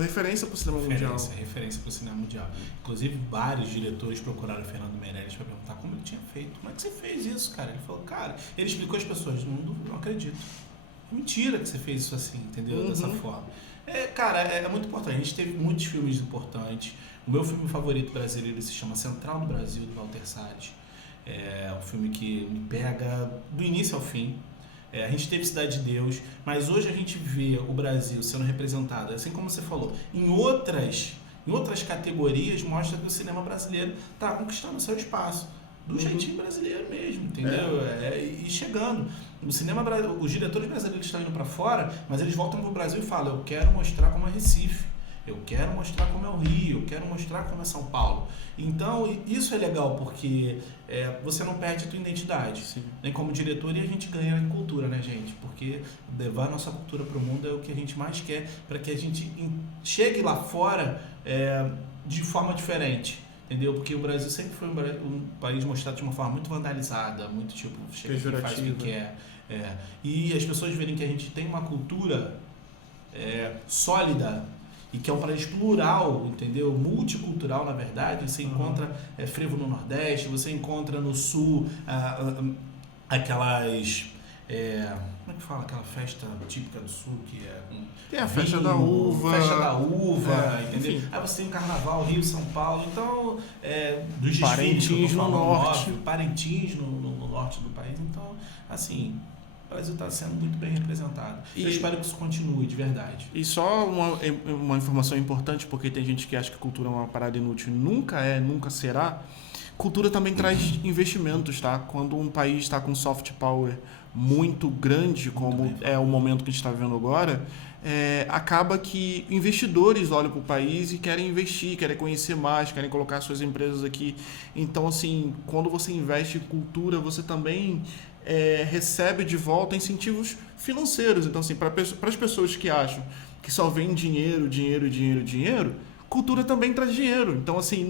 referência para o cinema mundial. Referência para o cinema mundial. Inclusive vários diretores procuraram o Fernando Meirelles para perguntar como ele tinha feito. Como é que você fez isso, cara? Ele falou, cara, ele explicou às pessoas, não acredito. É mentira que você fez isso assim, entendeu? Dessa forma. Cara, é muito importante. A gente teve muitos filmes importantes. O meu filme favorito brasileiro se chama Central do Brasil, do Walter Salles. É um filme que me pega do início ao fim. A gente teve Cidade de Deus, mas hoje a gente vê o Brasil sendo representado, assim como você falou, em outras categorias, mostra que o cinema brasileiro está conquistando seu espaço. do jeitinho brasileiro mesmo, entendeu? E chegando. O cinema, os diretores brasileiros estão indo para fora, mas eles voltam pro Brasil e falam, eu quero mostrar como é Recife, eu quero mostrar como é o Rio, eu quero mostrar como é São Paulo. Então, isso é legal, porque você não perde a tua identidade. Sim. Nem como diretor, e a gente ganha em cultura, né, gente? Porque levar a nossa cultura para o mundo é o que a gente mais quer, para que a gente chegue lá fora de forma diferente. Entendeu? Porque o Brasil sempre foi um país mostrado de uma forma muito vandalizada, muito tipo, chega aqui, faz o que quer. E as pessoas verem que a gente tem uma cultura sólida e que é um país plural, entendeu? Multicultural, na verdade. Você encontra frevo no Nordeste, você encontra no Sul aquelas... como é que fala? Aquela festa típica do Sul que tem a festa da uva. Festa da uva, entendeu? Enfim. Aí você tem o Carnaval, Rio, São Paulo. Então, dos desfiles Parintins no norte. Parintins no norte do país. Então, assim, o Brasil está sendo muito bem representado. Eu espero que isso continue, de verdade. E só uma informação importante, porque tem gente que acha que cultura é uma parada inútil. Nunca nunca será. Cultura também traz investimentos, tá? Quando um país está com soft power muito grande, como é o momento que a gente está vivendo agora, acaba que investidores olham para o país e querem investir, querem conhecer mais, querem colocar suas empresas aqui. Então, assim, quando você investe em cultura, você também recebe de volta incentivos financeiros. Então, assim, para as pessoas que acham que só vem dinheiro, cultura também traz dinheiro. Então, assim,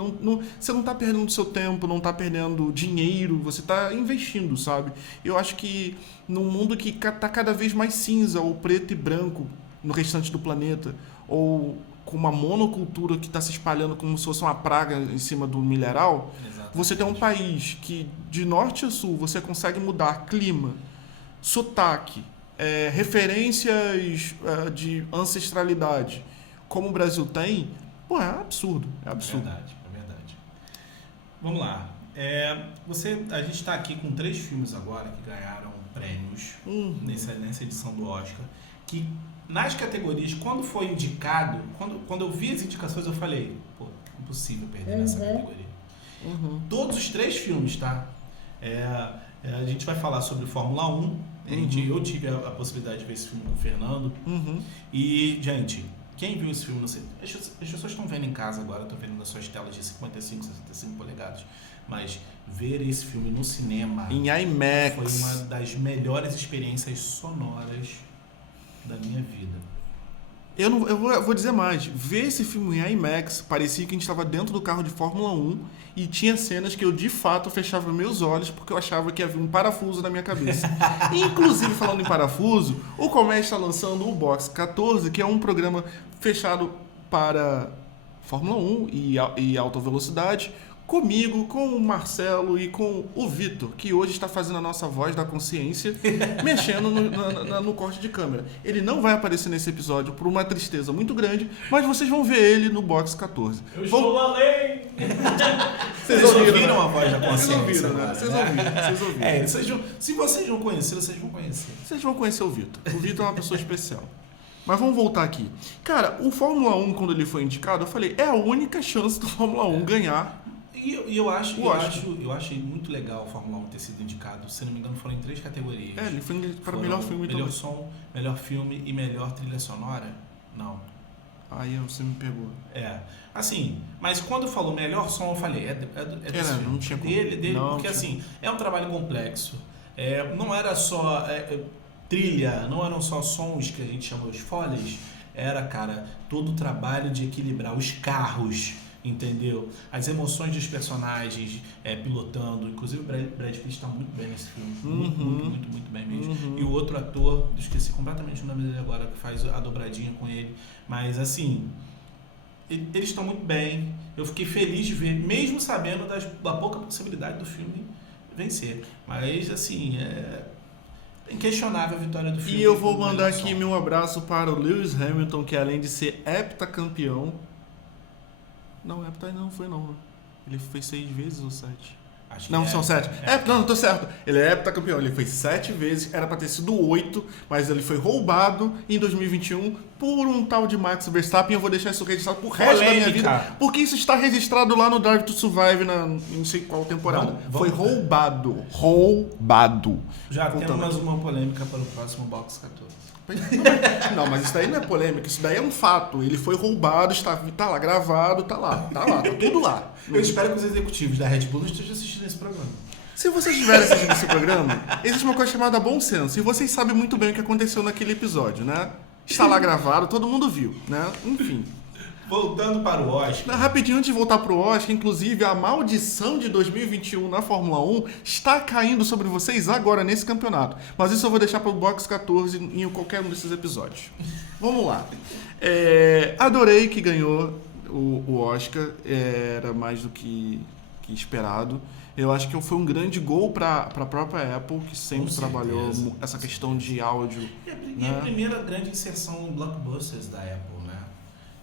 você não está perdendo seu tempo, não está perdendo dinheiro, você está investindo, sabe? Eu acho que num mundo que está cada vez mais cinza ou preto e branco no restante do planeta, ou com uma monocultura que está se espalhando como se fosse uma praga em cima do milharal, exatamente. Você tem um país que, de norte a sul, você consegue mudar clima, sotaque, referências de ancestralidade, como o Brasil tem. Pô, é absurdo. É verdade. Vamos lá. A gente está aqui com 3 filmes agora que ganharam prêmios nessa edição do Oscar. Que nas categorias, quando foi indicado, quando eu vi as indicações, eu falei, pô, impossível perder nessa categoria. Todos os 3 filmes, tá? A gente vai falar sobre Fórmula 1. Eu tive a possibilidade de ver esse filme com o Fernando. E, gente... Quem viu esse filme, não sei. As pessoas estão vendo em casa agora, estão vendo nas suas telas de 55, 65 polegadas. Mas ver esse filme no cinema... Em IMAX. Foi uma das melhores experiências sonoras da minha vida. Eu vou dizer mais. Ver esse filme em IMAX parecia que a gente estava dentro do carro de Fórmula 1 e tinha cenas que eu, de fato, fechava meus olhos porque eu achava que havia um parafuso na minha cabeça. Inclusive, falando em parafuso, o Comédia está lançando o Box 14, que é um programa fechado para Fórmula 1 e alta velocidade, comigo, com o Marcelo e com o Vitor, que hoje está fazendo a nossa voz da consciência, mexendo no corte de câmera. Ele não vai aparecer nesse episódio por uma tristeza muito grande, mas vocês vão ver ele no Box 14. Eu estou além! Vocês ouviram a voz da consciência? Vocês ouviram. Se vocês não conheceram, vocês vão conhecer. Vocês vão conhecer o Vitor. O Vitor é uma pessoa especial. Mas vamos voltar aqui. Cara, o Fórmula 1, quando ele foi indicado, eu falei, é a única chance do Fórmula 1 ganhar. E eu achei muito legal o Fórmula 1 ter sido indicado. Se não me engano, foram em 3 categorias. Ele foi para melhor filme melhor som, melhor filme e melhor trilha sonora? Não. Aí você me pegou. Assim, mas quando falou melhor som, eu falei, desse filme. Não tinha dele não, porque assim, é um trabalho complexo. Não era só trilha, não eram só sons que a gente chama os foles. Era, cara, todo o trabalho de equilibrar os carros, entendeu? As emoções dos personagens pilotando. Inclusive o Brad Pitt está muito bem nesse filme. Muito bem mesmo. E o outro ator, esqueci completamente o nome dele agora, que faz a dobradinha com ele. Mas assim, eles estão muito bem. Eu fiquei feliz de ver, mesmo sabendo da pouca possibilidade do filme vencer. Mas assim, é inquestionável a vitória do filme. E eu vou mandar aqui meu abraço para o Lewis Hamilton, que além de ser heptacampeão... Não, hepta não foi não. Ele fez 6 vezes ou 7? Acho que Não, são 7. Não, tô certo. Ele é heptacampeão. Ele foi 7 vezes, era pra ter sido 8, mas ele foi roubado em 2021 por um tal de Max Verstappen. Eu vou deixar isso registrado pro resto da minha vida, porque isso está registrado lá no Drive to Survive na não sei qual temporada. Foi roubado. Roubado. Já temos mais uma polêmica para o próximo Box 14. Não, mas isso daí não é polêmica, isso daí é um fato. Ele foi roubado, tá lá gravado, tá tudo lá. Eu espero que os executivos da Red Bull não estejam assistindo esse programa. Se vocês estiverem assistindo esse programa, existe uma coisa chamada bom senso. E vocês sabem muito bem o que aconteceu naquele episódio, né? Está lá gravado, todo mundo viu, né? Enfim. Voltando para o Oscar. Rapidinho, antes de voltar para o Oscar, inclusive a maldição de 2021 na Fórmula 1 está caindo sobre vocês agora nesse campeonato. Mas isso eu vou deixar para o Box 14 em qualquer um desses episódios. Vamos lá. Adorei que ganhou o Oscar. Era mais do que esperado. Eu acho que foi um grande gol para a própria Apple, que sempre trabalhou essa questão de áudio. E a primeira grande inserção em blockbusters da Apple, né?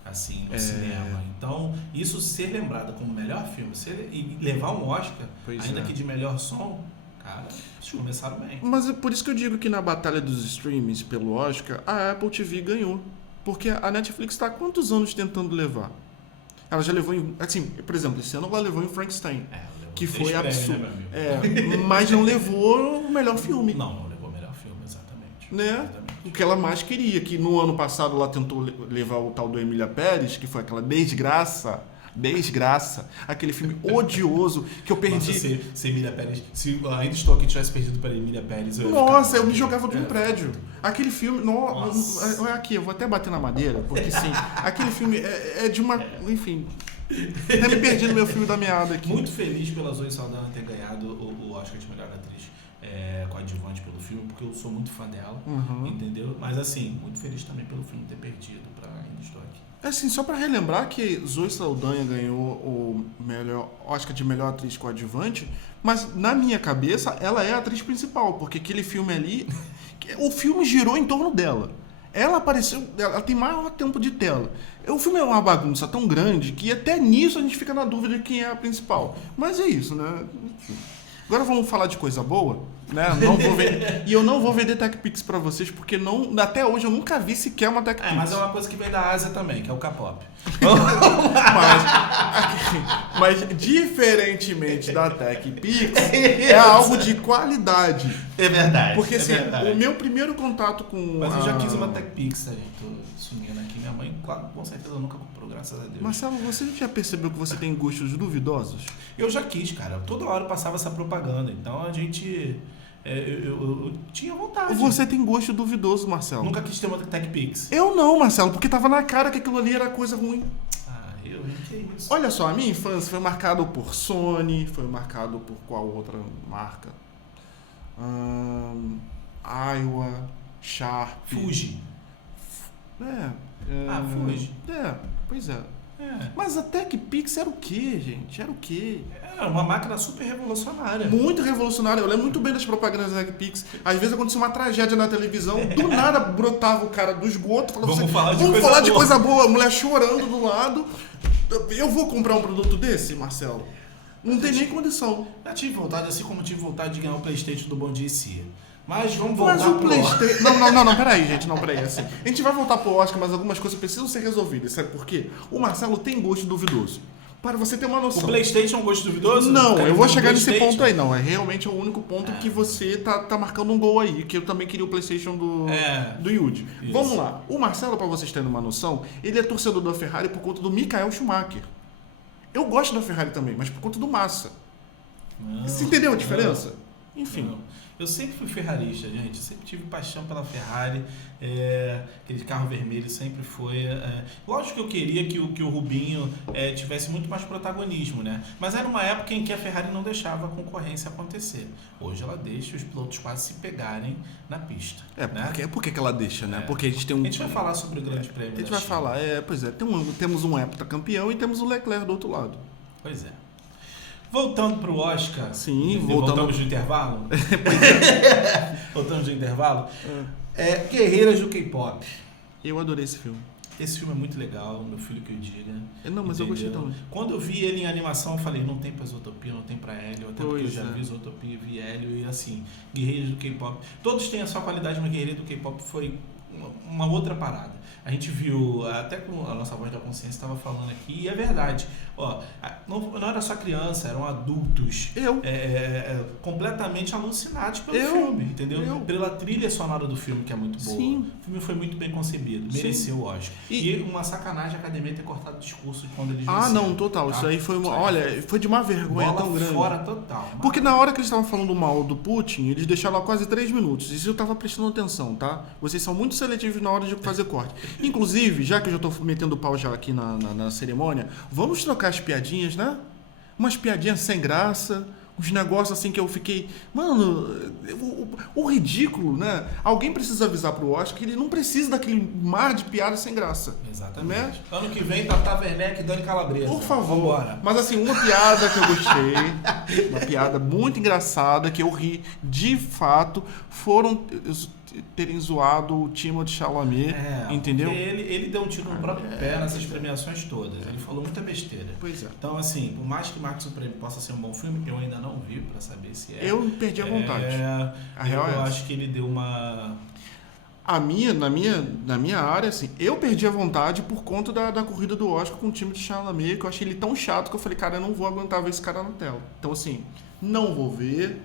Assim, no cinema. Então, isso ser lembrado como melhor filme e levar um Oscar, ainda que de melhor som, cara, eles começaram bem. Mas é por isso que eu digo que na batalha dos streams pelo Oscar, a Apple TV ganhou. Porque a Netflix está há quantos anos tentando levar? Ela já levou em... Assim, por exemplo, esse ano ela levou em Frankenstein. Que foi absurdo. Mas não levou o melhor filme. Não levou o melhor filme, exatamente. Né? Exatamente. O que ela mais queria, que no ano passado ela tentou levar o tal do Emília Pérez, que foi aquela desgraça, aquele filme odioso que eu perdi. Nossa, se Emília Pérez, se ainda estou aqui tivesse perdido para Emília Pérez, eu me jogava de um prédio. Aquele filme, olha aqui, eu vou até bater na madeira, porque sim, aquele filme é de uma, enfim, até me perdi no meu filme da meada aqui. Muito feliz pela Zoe Saldana ter ganhado o Oscar de melhor atriz coadjuvante pelo filme, porque eu sou muito fã dela, entendeu? Mas assim, muito feliz também pelo filme ter perdido para Ainda Estou Aqui. Assim, só pra relembrar que Zoe Saldanha ganhou o Oscar de melhor atriz coadjuvante, mas na minha cabeça ela é a atriz principal, porque aquele filme ali, o filme girou em torno dela. Ela apareceu, ela tem maior tempo de tela. O filme é uma bagunça tão grande que até nisso a gente fica na dúvida de quem é a principal. Mas é isso, né? Enfim. Agora vamos falar de coisa boa, né? E eu não vou vender TechPix pra vocês, porque até hoje eu nunca vi sequer uma TechPix. Mas é uma coisa que vem da Ásia também, que é o K-pop. mas diferentemente da TechPix, é algo de qualidade. É verdade. Porque assim, o meu primeiro contato com... Mas eu já quis uma TechPix, gente. Tô sumindo aqui. Minha mãe, claro, com certeza nunca comprou, graças a Deus. Marcelo, você já percebeu que você tem gostos duvidosos? Eu já quis, cara. Toda hora passava essa propaganda. Então a gente... Eu tinha vontade. Você tem gosto duvidoso, Marcelo. Nunca quis ter uma TechPix. Eu não, Marcelo, porque tava na cara que aquilo ali era coisa ruim. Que isso? Olha só, a minha infância foi marcada por Sony, foi marcado por qual outra marca? Iowa, Sharp. Fuji. Fuji. Pois é. Mas a TechPix era o quê, gente? Era o quê? Era uma máquina super revolucionária. Muito revolucionária. Eu lembro muito bem das propagandas da TechPix. Às vezes acontecia uma tragédia na televisão, do nada brotava o cara do esgoto, falava vamos assim, falar de coisa boa. A mulher chorando do lado. Eu vou comprar um produto desse, Marcelo? Não tem nem condição. Eu tive vontade, assim como tive vontade de ganhar o PlayStation do Bom Dia e Cia. Mas vamos voltar pro PlayStation. Não, peraí, gente, peraí. Assim, a gente vai voltar pro Oscar, mas algumas coisas precisam ser resolvidas. Sabe por quê? O Marcelo tem gosto duvidoso. Para você ter uma noção. O PlayStation é um gosto duvidoso? Não, eu vou chegar nesse ponto aí, não. É realmente o único ponto que você tá marcando um gol aí, que eu também queria o PlayStation do Yudi. Vamos lá. O Marcelo, para vocês terem uma noção, ele é torcedor da Ferrari por conta do Michael Schumacher. Eu gosto da Ferrari também, mas por conta do Massa. Você entendeu a diferença? Enfim. Eu sempre fui ferrarista, gente. Eu sempre tive paixão pela Ferrari. Aquele carro vermelho sempre foi... Lógico que eu queria que o Rubinho tivesse muito mais protagonismo, né? Mas era uma época em que a Ferrari não deixava a concorrência acontecer. Hoje ela deixa os pilotos quase se pegarem na pista. Por que ela deixa, né? Porque a gente tem A gente vai falar sobre o Grande Prêmio. A gente vai falar, temos um heptacampeão e temos o Leclerc do outro lado. Pois é. Voltando para o Oscar. Sim, voltamos do intervalo? Voltamos do intervalo. Guerreiras do K-pop. Eu adorei esse filme. Esse filme é muito legal, meu filho que eu diga. Não, mas eu gostei também. Quando eu vi ele em animação, eu falei, não tem pra Zootopia, não tem pra Hélio, até porque eu já vi Zootopia, vi Hélio, e assim, Guerreiros do K-pop. Todos têm a sua qualidade, mas Guerreiros do K-pop foi uma outra parada. A gente viu, até com a nossa voz da consciência estava falando aqui, e é verdade. Ó, não era só criança, eram adultos completamente alucinados pelo filme, entendeu? Pela trilha sonora do filme, que é muito boa. Sim. O filme foi muito bem concebido, mereceu o Oscar. E uma sacanagem a academia ter cortado o discurso quando eles venceram. Não, total. Tá? Isso aí foi foi de uma vergonha bola tão grande. Fora total. Porque na hora que eles estavam falando mal do Putin, eles deixaram lá quase 3 minutos. Isso eu tava prestando atenção, tá? Vocês são muito seletivos na hora de fazer corte. Inclusive, já que eu já tô metendo pau já aqui na cerimônia, vamos trocar as piadinhas, né? Umas piadinhas sem graça, uns negócios assim que eu fiquei... Mano, o ridículo, né? Alguém precisa avisar pro Oscar que ele não precisa daquele mar de piada sem graça. Exatamente. Né? Ano que vem, Tata Werneck e Dani Calabresa. Por favor. Vambora. Mas assim, uma piada que eu gostei, uma piada muito engraçada, que eu ri de fato, foram terem zoado o Timothée Chalamet, entendeu? Ele deu um tiro no próprio pé nessas premiações todas. Ele falou muita besteira. Pois é. Então, assim, por mais que Marco Supremo possa ser um bom filme, eu ainda não vi pra saber se é. Eu perdi a vontade. A real eu acho que ele deu uma... Na minha área, assim, eu perdi a vontade por conta da corrida do Oscar com o Timothée Chalamet, que eu achei ele tão chato que eu falei, cara, eu não vou aguentar ver esse cara na tela. Então, assim, não vou ver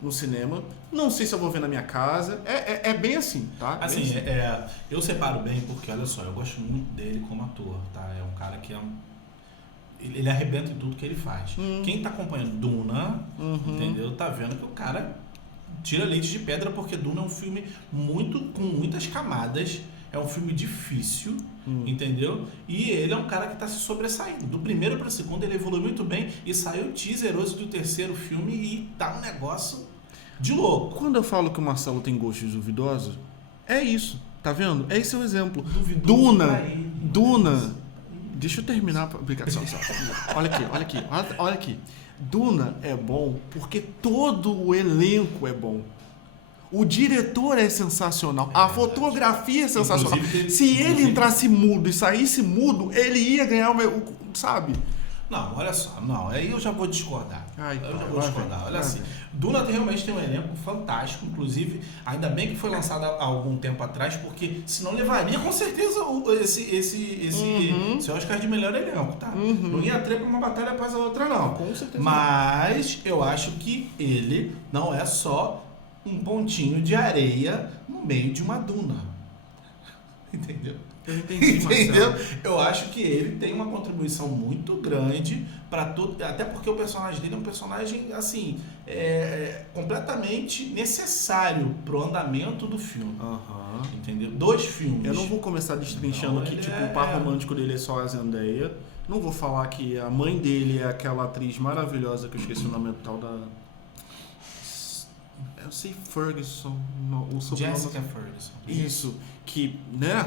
no cinema, não sei se eu vou ver na minha casa, é bem assim, tá? Assim, bem assim. Eu separo bem porque, olha só, eu gosto muito dele como ator, tá? É um cara que ele arrebenta em tudo que ele faz. Quem tá acompanhando Duna, entendeu? Tá vendo que o cara tira leite de pedra, porque Duna é um filme com muitas camadas, é um filme difícil, entendeu? E ele é um cara que tá se sobressaindo. Do primeiro para o segundo ele evoluiu muito bem e saiu teaseroso do terceiro filme e tá um negócio de louco. Quando eu falo que o Marcelo tem gostos duvidosos, é isso, tá vendo? É esse o exemplo. Duvidoso Duna. Deixa eu terminar a aplicação. Olha aqui. Duna é bom porque todo o elenco é bom. O diretor é sensacional. A fotografia é sensacional. Se ele entrasse mudo e saísse mudo, ele ia ganhar sabe? Não, olha só. Não, aí eu já vou discordar. Olha assim. Duna realmente tem um elenco fantástico. Inclusive, ainda bem que foi lançado há algum tempo atrás, porque senão levaria com certeza esse Oscar de melhor elenco, tá? Não ia ter uma batalha após a outra, não. Com certeza. Mas eu acho que ele não é só um pontinho de areia no meio de uma duna. Entendeu? Eu entendi, entendeu? Eu acho que ele tem uma contribuição muito grande para tudo, até porque o personagem dele é um personagem assim, completamente necessário pro andamento do filme. Entendeu? 2 filmes. Eu não vou começar destrinchando que tipo, o par romântico dele é só a Zendaya. Não vou falar que a mãe dele é aquela atriz maravilhosa que eu esqueci o nome tal da... Eu sei Ferguson, o sobrenome. Jessica Ferguson. Isso, que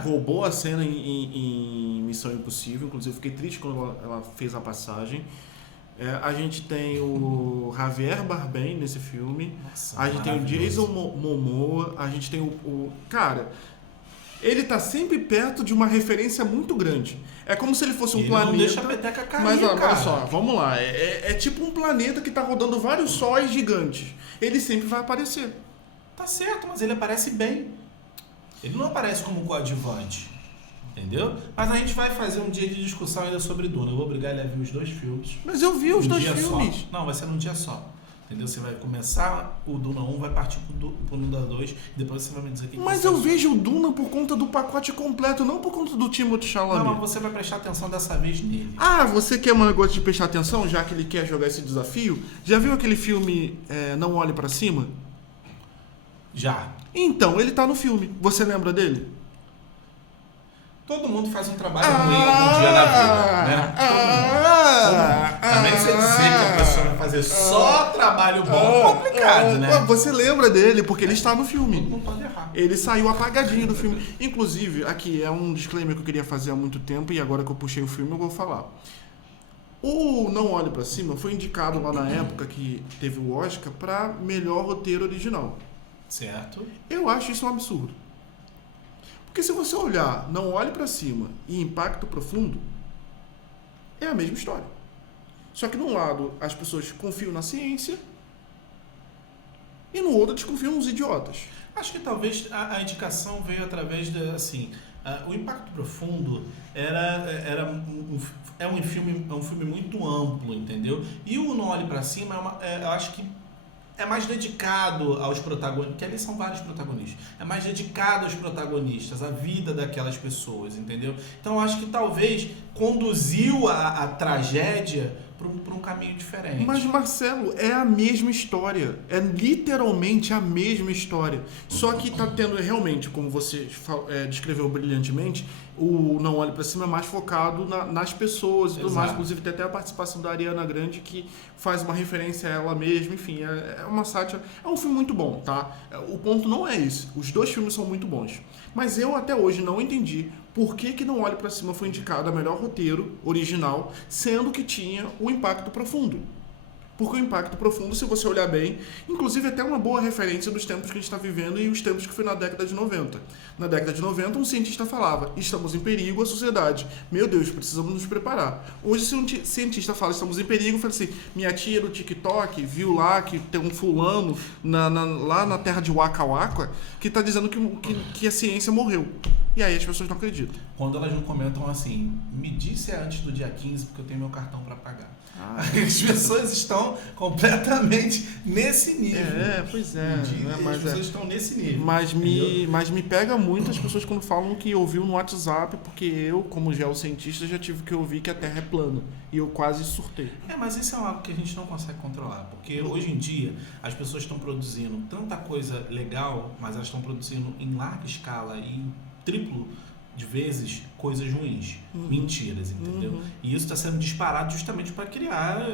roubou a cena em Missão Impossível. Inclusive, eu fiquei triste quando ela fez a passagem. A gente tem o Javier Bardem nesse filme. Nossa, a gente tem o Jason Momoa. A gente tem o... Cara, ele tá sempre perto de uma referência muito grande. É como se ele fosse um planeta... Não deixa a peteca cair, mas cara. olha só, vamos lá. É tipo um planeta que tá rodando vários sóis gigantes. Ele sempre vai aparecer. Tá certo, mas ele aparece bem. Ele não aparece como coadjuvante. Entendeu? Mas a gente vai fazer um dia de discussão ainda sobre Duna. Eu vou obrigar ele a ver os 2 filmes. Mas eu vi os 2 filmes. Só. Não, vai ser num dia só. Entendeu? Você vai começar o Duna 1, vai partir pro Duna 2 e depois você vai me dizer o que Mas eu vejo o Duna por conta do pacote completo, não por conta do Timothée Chalamet. Não, mas você vai prestar atenção dessa vez nele. Você quer um negócio de prestar atenção, já que ele quer jogar esse desafio? Já viu aquele filme Não Olhe Pra Cima? Já. Então, ele tá no filme. Você lembra dele? Todo mundo faz um trabalho ruim algum dia na vida, né? Também você dizer que a pessoa vai fazer só trabalho bom é complicado, né? Você lembra dele, porque ele está no filme. Não pode errar. Ele saiu apagadinho do filme. Inclusive, aqui é um disclaimer que eu queria fazer há muito tempo e agora que eu puxei o filme eu vou falar. O Não Olhe Pra Cima foi indicado lá na época que teve o Oscar para melhor roteiro original. Certo. Eu acho isso um absurdo. Porque se você olhar Não Olhe Pra Cima e Impacto Profundo, é a mesma história. Só que num lado as pessoas confiam na ciência e no outro desconfiam nos idiotas. Acho que talvez a indicação veio através assim, o Impacto Profundo é um filme muito amplo, entendeu? E o Não Olhe Pra Cima eu acho que é mais dedicado aos protagonistas, porque ali são vários protagonistas, é mais dedicado aos protagonistas, à vida daquelas pessoas, entendeu? Então eu acho que talvez conduziu a tragédia para um caminho diferente. Mas, Marcelo, é a mesma história. É literalmente a mesma história. Só que tá tendo realmente, como você descreveu brilhantemente, o Não Olhe Pra Cima é mais focado nas pessoas e tudo mais. Inclusive tem até a participação da Ariana Grande, que faz uma referência a ela mesma. Enfim, é uma sátira. É um filme muito bom, tá? O ponto não é esse. Os dois filmes são muito bons. Mas eu até hoje não entendi por que Não Olhe Pra Cima foi indicado a melhor roteiro original, sendo que tinha o Impacto Profundo. Porque o Impacto Profundo, se você olhar bem, inclusive até uma boa referência dos tempos que a gente está vivendo e os tempos que foi na década de 90. Na década de 90, um cientista falava, estamos em perigo, a sociedade. Meu Deus, precisamos nos preparar. Hoje, se um cientista fala, estamos em perigo, fala assim, minha tia do TikTok viu lá que tem um fulano lá na terra de Waka Waka que está dizendo que a ciência morreu. E aí as pessoas não acreditam. Quando elas não comentam assim, me disse antes do dia 15 porque eu tenho meu cartão para pagar. As pessoas estão completamente nesse nível. Pois é. As pessoas estão nesse nível. Mas me pega muito as pessoas quando falam que ouviu no WhatsApp, porque eu, como geocientista, já tive que ouvir que a Terra é plana. E eu quase surtei. Mas isso é algo que a gente não consegue controlar. Porque hoje em dia as pessoas estão produzindo tanta coisa legal, mas elas estão produzindo em larga escala e em triplo de vezes coisas ruins, mentiras, entendeu? E isso está sendo disparado justamente para criar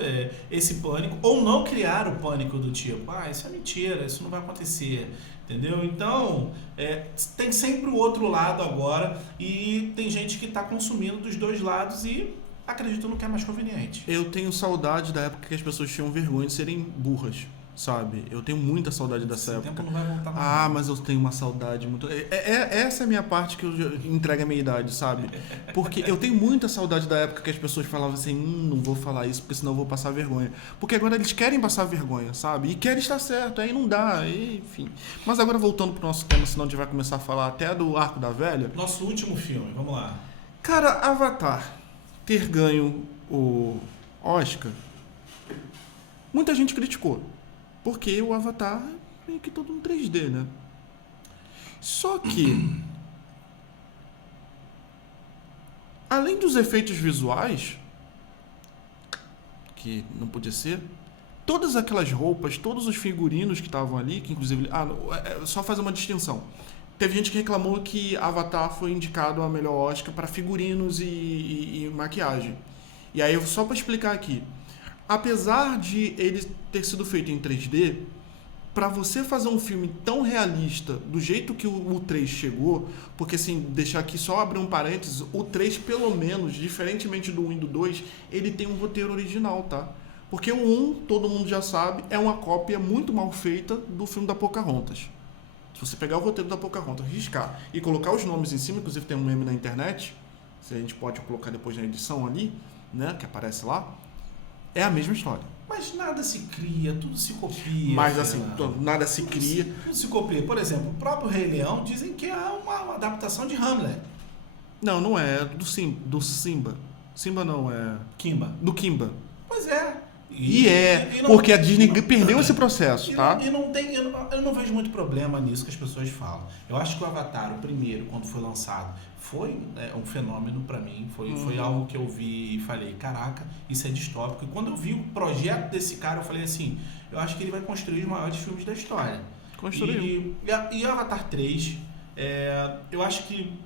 esse pânico, ou não criar o pânico do tipo, isso é mentira, isso não vai acontecer, entendeu? Então, tem sempre o outro lado agora e tem gente que está consumindo dos dois lados e acredita no que é mais conveniente. Eu tenho saudade da época que as pessoas tinham vergonha de serem burras. Sabe? Eu tenho muita saudade dessa época. Tempo não vai voltar mais. Mas eu tenho uma saudade muito... Essa é a minha parte que eu entrego a minha idade, sabe? Porque eu tenho muita saudade da época que as pessoas falavam assim, não vou falar isso porque senão eu vou passar vergonha. Porque agora eles querem passar vergonha, sabe? E querem estar certo, aí não dá, enfim. Mas agora voltando pro nosso tema, senão a gente vai começar a falar até do Arco da Velha. Nosso último filme, vamos lá. Cara, Avatar ter ganho o Oscar, muita gente criticou. Porque o Avatar é meio que todo em 3D, né? Só que, além dos efeitos visuais, que não podia ser, todas aquelas roupas, todos os figurinos que estavam ali, que inclusive... só fazer uma distinção. Teve gente que reclamou que Avatar foi indicado a melhor Oscar para figurinos e maquiagem. E aí, só para explicar aqui, apesar de ele ter sido feito em 3D, para você fazer um filme tão realista, do jeito que o 3 chegou, porque assim, deixar aqui só abrir um parênteses, o 3 pelo menos, diferentemente do 1 e do 2, ele tem um roteiro original, tá? Porque o 1, todo mundo já sabe, é uma cópia muito mal feita do filme da Pocahontas. Se você pegar o roteiro da Pocahontas, riscar e colocar os nomes em cima, inclusive tem um meme na internet, se a gente pode colocar depois na edição ali, né, que aparece lá, é a mesma história. Mas nada se cria, tudo se copia. Mas assim, nada se cria. Tudo se copia. Por exemplo, o próprio Rei Leão dizem que é uma adaptação de Hamlet. Não é do Simba. Simba não, é... Kimba. Do Kimba. Pois é. Porque a Disney perdeu esse processo, tá? Eu não vejo muito problema nisso que as pessoas falam. Eu acho que o Avatar, o primeiro, quando foi lançado, foi um fenômeno pra mim. Foi algo que eu vi e falei, caraca, isso é distópico. E quando eu vi o projeto desse cara, eu falei assim, eu acho que ele vai construir os maiores filmes da história. Construiu. E o Avatar 3, eu acho que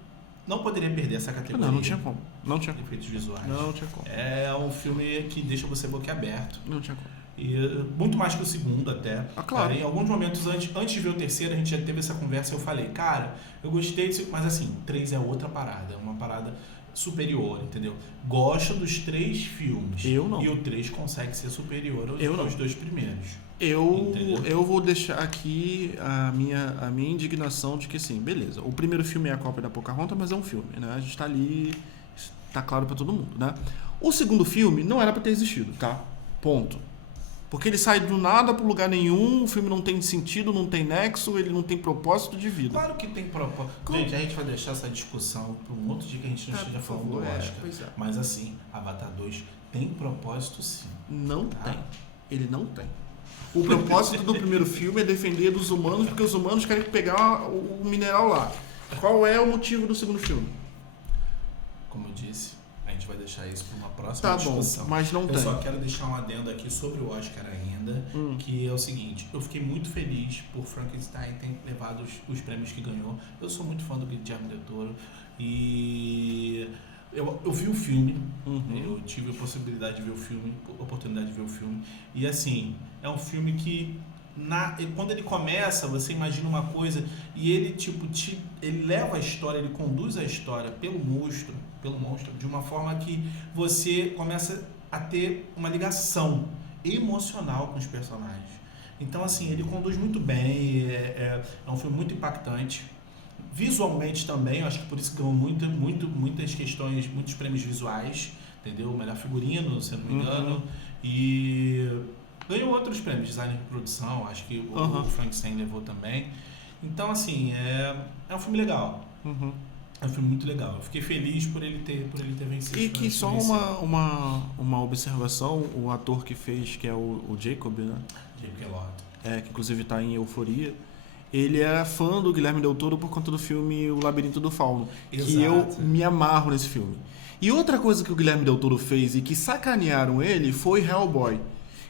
não poderia perder essa categoria. Não tinha como. Não tinha como. Efeitos visuais. Não tinha como. É um filme que deixa você boquiaberto. Não tinha como. E muito mais que o segundo até. Claro. Em alguns momentos antes de ver o terceiro, a gente já teve essa conversa e eu falei, cara, eu gostei disso, mas assim, 3 é outra parada. É uma parada superior, entendeu? Gosto dos 3 filmes. Eu não. E o 3 consegue ser superior aos 2 primeiros. Eu vou deixar aqui a minha indignação de que, assim, beleza, o primeiro filme é a cópia da Pocahontas, mas é um filme, né? A gente tá ali, tá claro pra todo mundo, né? O segundo filme não era pra ter existido, tá? Ponto. Porque ele sai do nada pro lugar nenhum, o filme não tem sentido, não tem nexo, ele não tem propósito de vida. Claro que tem propósito. Gente, a gente vai deixar essa discussão para um outro dia que a gente não esteja falando do Oscar. Mas assim, Avatar 2 tem propósito sim. Não tem. Ele não tem. O propósito do primeiro filme é defender dos humanos, porque os humanos querem pegar o mineral lá. Qual é o motivo do segundo filme? Como eu disse, a gente vai deixar isso para uma próxima discussão. Bom, mas não tem. Eu só quero deixar um adendo aqui sobre o Oscar ainda, que é o seguinte, eu fiquei muito feliz por Frankenstein ter levado os prêmios que ganhou. Eu sou muito fã do Guillermo del Toro e eu vi o filme, eu tive a possibilidade de ver o filme, oportunidade de ver o filme, e assim, é um filme que quando ele começa, você imagina uma coisa e ele ele leva a história, ele conduz a história pelo monstro de uma forma que você começa a ter uma ligação emocional com os personagens. Então assim, ele conduz muito bem, é um filme muito impactante. Visualmente também, eu acho que por isso ganhou muitas questões, muitos prêmios visuais, entendeu? Melhor figurino, se eu não me engano, e ganhou outros prêmios, design de produção, acho que o Frankenstein levou também. Então, assim, é um filme legal. É um filme muito legal. Eu fiquei feliz por ele ter vencido. E que só uma observação, o ator que fez, que é o Jacob, né? Jacob Elordi. Que inclusive está em Euforia. Ele era fã do Guilherme Del Toro por conta do filme O Labirinto do Fauno. Exato. Que eu me amarro nesse filme. E outra coisa que o Guilherme Del Toro fez e que sacanearam ele foi Hellboy.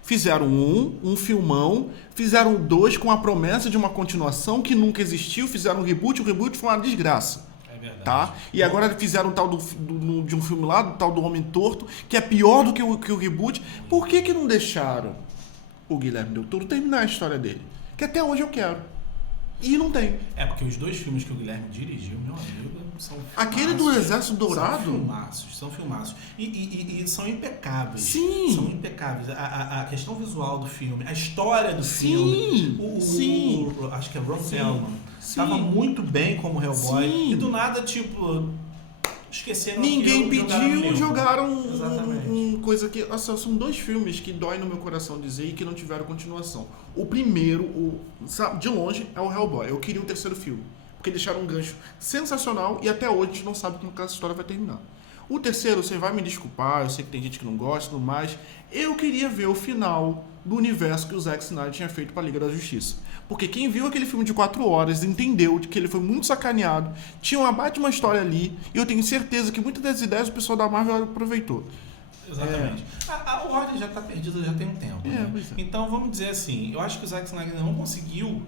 Fizeram um filmão, fizeram 2 com a promessa de uma continuação que nunca existiu, fizeram o reboot foi uma desgraça. É verdade. Tá? E agora fizeram o tal de um filme lá, do tal do Homem Torto, que é pior do que o reboot. Por que não deixaram o Guilherme Del Toro terminar a história dele? Que até hoje eu quero. E não tem. Porque os 2 filmes que o Guilherme dirigiu, meu amigo, são filmaços. Aquele do Exército Dourado? São filmaços. E são impecáveis. Sim. São impecáveis. A questão visual do filme, a história do filme. Sim. Acho que é Ron Perlman. Estava muito bem como Hellboy. Sim. E do nada, esqueceram. Ninguém pediu, jogaram coisa que... Nossa, são 2 filmes que dói no meu coração dizer e que não tiveram continuação. O primeiro, de longe, é o Hellboy. Eu queria um 3º filme, porque deixaram um gancho sensacional e até hoje a gente não sabe como que essa história vai terminar. O 3º, você vai me desculpar, eu sei que tem gente que não gosta, mas eu queria ver o final do universo que o Zack Snyder tinha feito para a Liga da Justiça. Porque quem viu aquele filme de 4 horas entendeu que ele foi muito sacaneado, tinha uma baita uma história ali, e eu tenho certeza que muitas das ideias o pessoal da Marvel aproveitou. Exatamente. A ordem já está perdida já tem um tempo. Né? Então, vamos dizer assim, eu acho que o Zack Snyder não conseguiu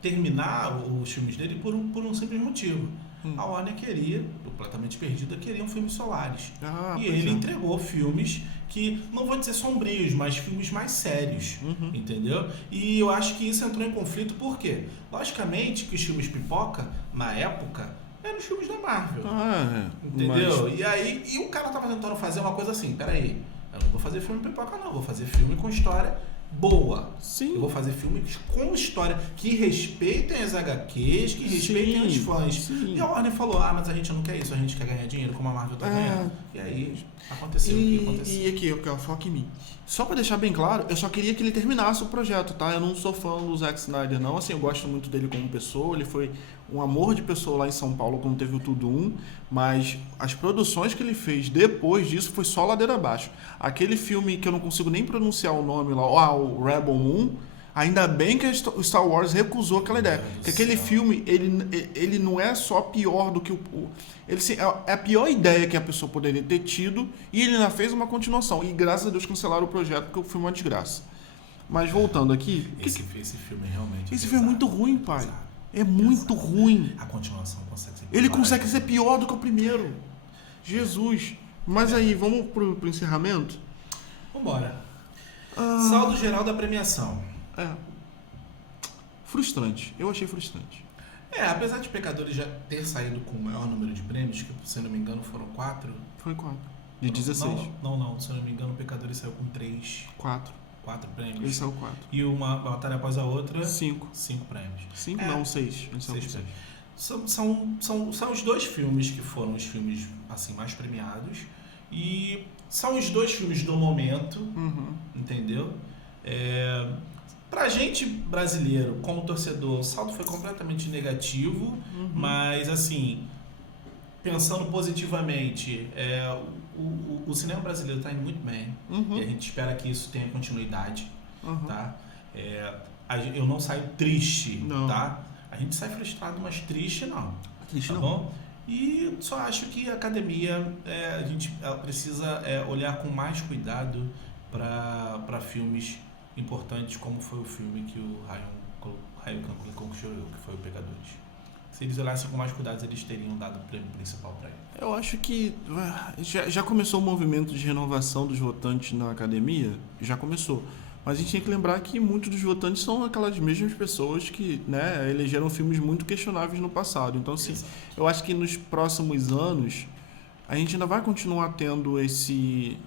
terminar os filmes dele por um simples motivo. A Warner completamente perdida, queria um filme Solaris. E ele entregou filmes que, não vou dizer sombrios, mas filmes mais sérios, entendeu? E eu acho que isso entrou em conflito, por quê? Logicamente que os filmes pipoca, na época, eram os filmes da Marvel, entendeu? Mas... E o cara tava tentando fazer uma coisa assim, peraí, eu não vou fazer filme pipoca não, vou fazer filme com história boa. Sim. Eu vou fazer filmes com história que respeitem as HQs, que respeitem os fãs. Sim. E a Warner falou, mas a gente não quer isso, a gente quer ganhar dinheiro como a Marvel tá ganhando. E aí aconteceu o que aconteceu. E aqui, eu quero foco em mim. Só pra deixar bem claro, eu só queria que ele terminasse o projeto, tá? Eu não sou fã do Zack Snyder, não. Assim, eu gosto muito dele como pessoa, ele foi um amor de pessoa lá em São Paulo quando teve o Tudo 1, mas as produções que ele fez depois disso foi só ladeira abaixo. Aquele filme que eu não consigo nem pronunciar o nome lá, o Rebel Moon, ainda bem que o Star Wars recusou aquela ideia. Porque aquele filme, ele não é só pior do que ele é a pior ideia que a pessoa poderia ter tido, e ele ainda fez uma continuação. E graças a Deus cancelaram o projeto, porque o filme é uma desgraça. Mas voltando aqui... Esse filme realmente... Esse filme é muito ruim, pai. É muito ruim. A continuação consegue ser pior. Ele consegue ser pior do que o primeiro. Jesus. Mas aí, vamos pro encerramento? Vambora. Saldo geral da premiação. Frustrante. Eu achei frustrante. Apesar de Pecadores já ter saído com o maior número de prêmios, que se eu não me engano foram 4. Foi 4. De 16. Não, se eu não me engano, Pecadores saiu com 3. 4 prêmios. Ele saiu 4. E uma batalha após a outra, 5 prêmios. 5 não, 6. 6 prêmios. São os dois filmes que foram os filmes assim, mais premiados. E são os dois filmes do momento, entendeu? Pra gente brasileiro, como torcedor, o saldo foi completamente negativo, mas assim, pensando positivamente, o cinema brasileiro está indo muito bem e a gente espera que isso tenha continuidade, tá? Eu não saio triste, não. Tá? A gente sai frustrado, mas triste não. Triste tá não. Bom? E só acho que a academia, ela precisa olhar com mais cuidado para filmes importantes, como foi o filme que o Ryan conquistou, que foi o Pecadores. Se eles olhassem com mais cuidado, eles teriam dado o prêmio principal para ele. Eu acho que já começou o movimento de renovação dos votantes na academia, já começou. Mas a gente tem que lembrar que muitos dos votantes são aquelas mesmas pessoas que, né, elegeram filmes muito questionáveis no passado. Então, assim, eu acho que nos próximos anos a gente ainda vai continuar tendo esse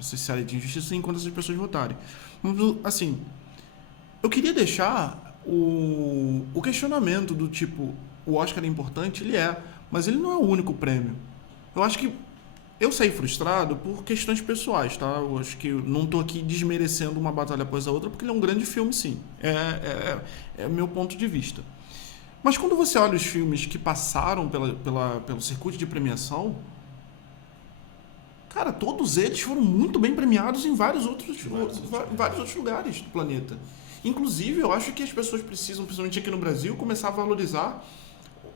série de injustiças enquanto essas pessoas votarem. Mas, assim, eu queria deixar o questionamento do tipo, o Oscar é importante, ele mas ele não é o único prêmio. Eu acho que eu saí frustrado por questões pessoais, tá? Eu acho que eu não estou aqui desmerecendo uma batalha após a outra, porque ele é um grande filme, sim. É meu ponto de vista. Mas quando você olha os filmes que passaram pelo circuito de premiação, cara, todos eles foram muito bem premiados em vários outros lugares do planeta. Inclusive, eu acho que as pessoas precisam, principalmente aqui no Brasil, começar a valorizar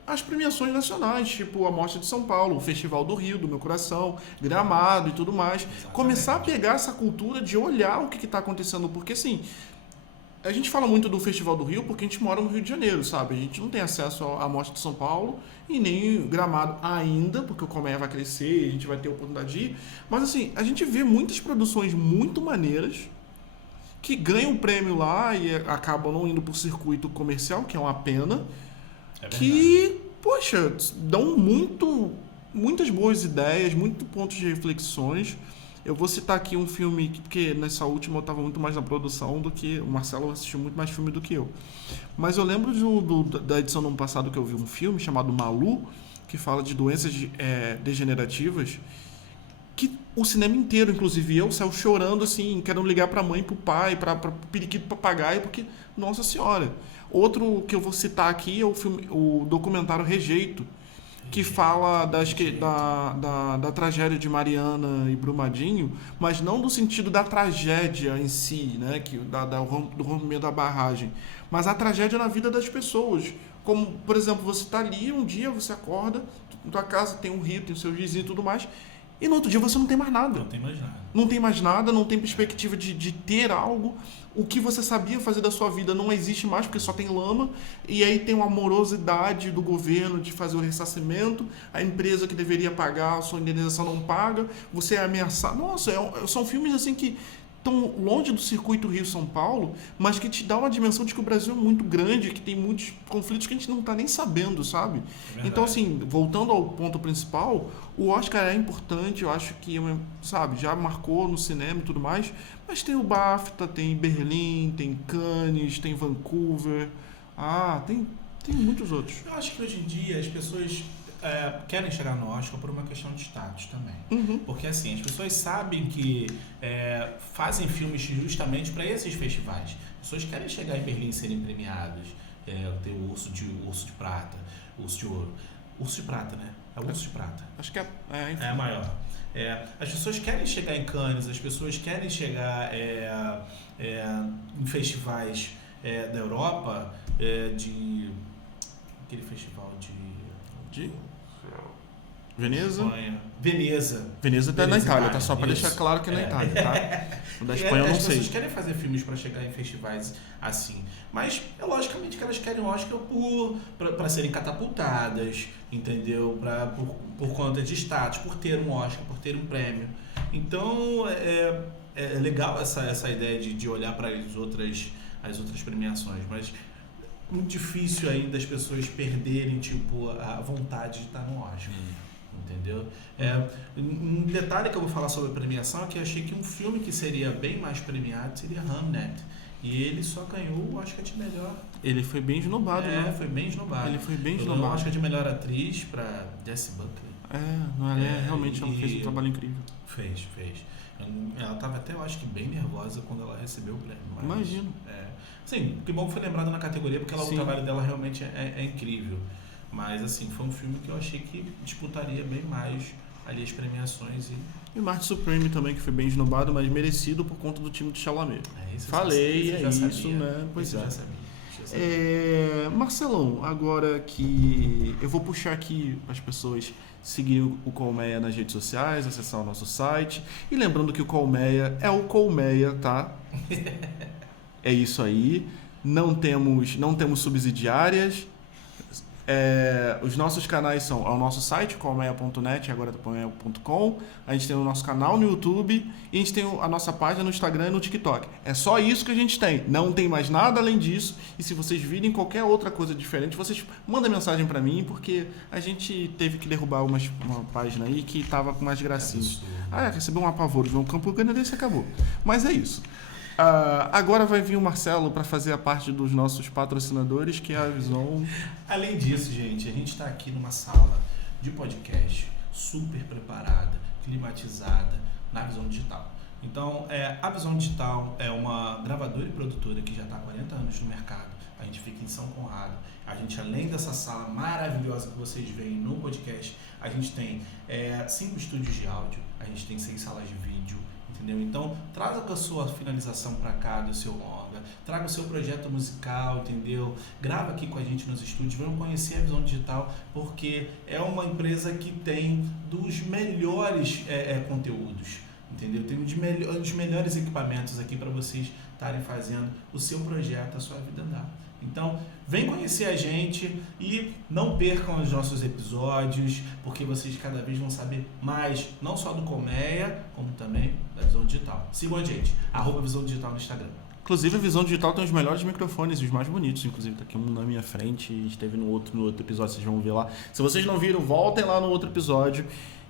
as premiações nacionais, tipo a Mostra de São Paulo, o Festival do Rio, do Meu Coração, Gramado e tudo mais. Exatamente. Começar a pegar essa cultura de olhar o que está acontecendo, porque assim, a gente fala muito do Festival do Rio porque a gente mora no Rio de Janeiro, sabe? A gente não tem acesso à Mostra de São Paulo e nem Gramado ainda, porque o Colmeia vai crescer e a gente vai ter a oportunidade de ir. Mas assim, a gente vê muitas produções muito maneiras que ganham prêmio lá e acabam não indo para o circuito comercial, que é uma pena. Que, poxa, dão muitas boas ideias, muitos pontos de reflexões. Eu vou citar aqui um filme, porque nessa última eu estava muito mais na produção do que... O Marcelo assistiu muito mais filme do que eu. Mas eu lembro da edição do ano passado que eu vi um filme chamado Malu, que fala de doenças degenerativas, que o cinema inteiro, inclusive eu, saiu chorando, assim, querendo ligar para a mãe, para o pai, para o periquito papagaio, porque, nossa senhora... Outro que eu vou citar aqui é o documentário Rejeito, que fala da tragédia de Mariana e Brumadinho, mas não no sentido da tragédia em si, né, do rompimento da barragem, mas a tragédia na vida das pessoas. Como, por exemplo, você está ali, um dia você acorda, na tua casa tem um rio, tem o seu vizinho e tudo mais, e no outro dia você não tem mais nada. Não tem mais nada, não tem perspectiva de ter algo. O que você sabia fazer da sua vida não existe mais, porque só tem lama. E aí tem uma morosidade do governo de fazer o ressarcimento. A empresa que deveria pagar a sua indenização não paga. Você é ameaçado. Nossa, são filmes assim que estão longe do circuito Rio-São Paulo, mas que te dá uma dimensão de que o Brasil é muito grande, que tem muitos conflitos que a gente não está nem sabendo, sabe? Então, assim, voltando ao ponto principal, o Oscar é importante, eu acho que, sabe, já marcou no cinema e tudo mais, mas tem o BAFTA, tem Berlim, tem Cannes, tem Vancouver, tem muitos outros. Eu acho que hoje em dia as pessoas querem chegar no Oscar por uma questão de status também. Porque assim, as pessoas sabem que fazem filmes justamente para esses festivais. As pessoas querem chegar em Berlim e serem premiadas. Ter o Urso de Prata, Urso de Ouro. Urso de Prata, né? É o Urso de Prata. Acho que é a maior. As pessoas querem chegar em Cannes, as pessoas querem chegar em festivais da Europa, aquele festival de Veneza? Veneza tá na Itália, tá? Só para deixar claro que é na Itália, tá? O da Espanha eu não sei. As pessoas querem fazer filmes para chegar em festivais assim, mas é logicamente que elas querem o Oscar para serem catapultadas, entendeu? Por conta de status, por ter um Oscar, por ter um prêmio. Então é legal essa ideia de olhar para as outras premiações, mas muito difícil ainda as pessoas perderem, tipo, a vontade de estar no Oscar. Entendeu? Um detalhe que eu vou falar sobre a premiação é que eu achei que um filme que seria bem mais premiado seria Hamnet. E ele só ganhou o Oscar de melhor. Ele foi bem esnobado, né? Foi bem esnobado. Ele foi bem Ganhou esnobado. o Oscar de melhor atriz pra Jessie Buckley. Realmente ela fez um trabalho incrível. Fez. Ela tava até, eu acho que bem nervosa quando ela recebeu o prêmio. Imagino. Sim, que bom que foi lembrada na categoria, porque o trabalho dela realmente é incrível. Mas, assim, foi um filme que eu achei que disputaria bem mais ali as premiações. E Marty Supreme também, que foi bem esnobado, mas merecido por conta do time de Chalamet. Falei, é isso, sabia. né? Pois já sabia. Marcelão, agora que eu vou puxar aqui para as pessoas seguirem o Colmeia nas redes sociais, acessar o nosso site. E lembrando que o Colmeia é o Colmeia, tá? É isso aí. Não temos subsidiárias. Os nossos canais são o nosso site, colmeia.net e agora colmeia.com. A gente tem o nosso canal no YouTube e a gente tem a nossa página no Instagram e no TikTok. É só isso que a gente tem. Não tem mais nada além disso. E se vocês virem qualquer outra coisa diferente, vocês mandam mensagem pra mim, porque a gente teve que derrubar uma página aí que tava com mais gracinhas. Recebeu um apavoro de um campo canadense e acabou. Mas é isso. Agora vai vir o Marcelo para fazer a parte dos nossos patrocinadores, que é a Visão. Além disso, gente, a gente está aqui numa sala de podcast super preparada, climatizada, na Visão Digital. Então, a Visão Digital é uma gravadora e produtora que já está há 40 anos no mercado. A gente fica em São Conrado. A gente, além dessa sala maravilhosa que vocês veem no podcast, a gente tem 5 estúdios de áudio, a gente tem 6 salas de vídeo. Entendeu? Então, traga com a sua finalização para cá do seu longa, traga o seu projeto musical, entendeu? Grava aqui com a gente nos estúdios, venham conhecer a Visão Digital, porque é uma empresa que tem dos melhores conteúdos, entendeu? Tem dos melhores equipamentos aqui para vocês estarem fazendo o seu projeto, a sua vida andar. Então, vem conhecer a gente e não percam os nossos episódios, porque vocês cada vez vão saber mais, não só do Colmeia, como também da Visão Digital. Sigam a gente, @Visão Digital no Instagram. Inclusive, a Visão Digital tem os melhores microfones e os mais bonitos. Inclusive, tá aqui um na minha frente, esteve no outro episódio, vocês vão ver lá. Se vocês não viram, voltem lá no outro episódio.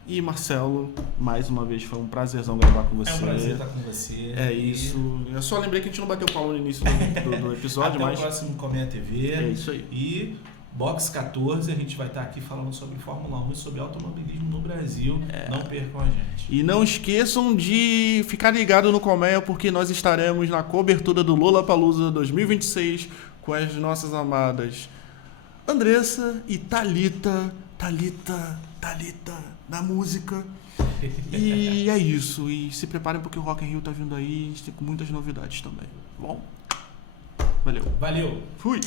E Marcelo, mais uma vez, foi um prazerzão gravar com você. É um prazer estar com você. Isso. Eu só lembrei que a gente não bateu o palmo no início do episódio, Até o próximo Colmeia TV. É isso aí. E Box 14, a gente vai estar aqui falando sobre Fórmula 1 e sobre automobilismo no Brasil. Não percam a gente. E não esqueçam de ficar ligado no Colmeia, porque nós estaremos na cobertura do Lollapalooza 2026 com as nossas amadas Andressa e Thalita na música. E é isso. E se preparem porque o Rock in Rio tá vindo aí. A gente tem muitas novidades também. Bom? Valeu. Valeu. Fui.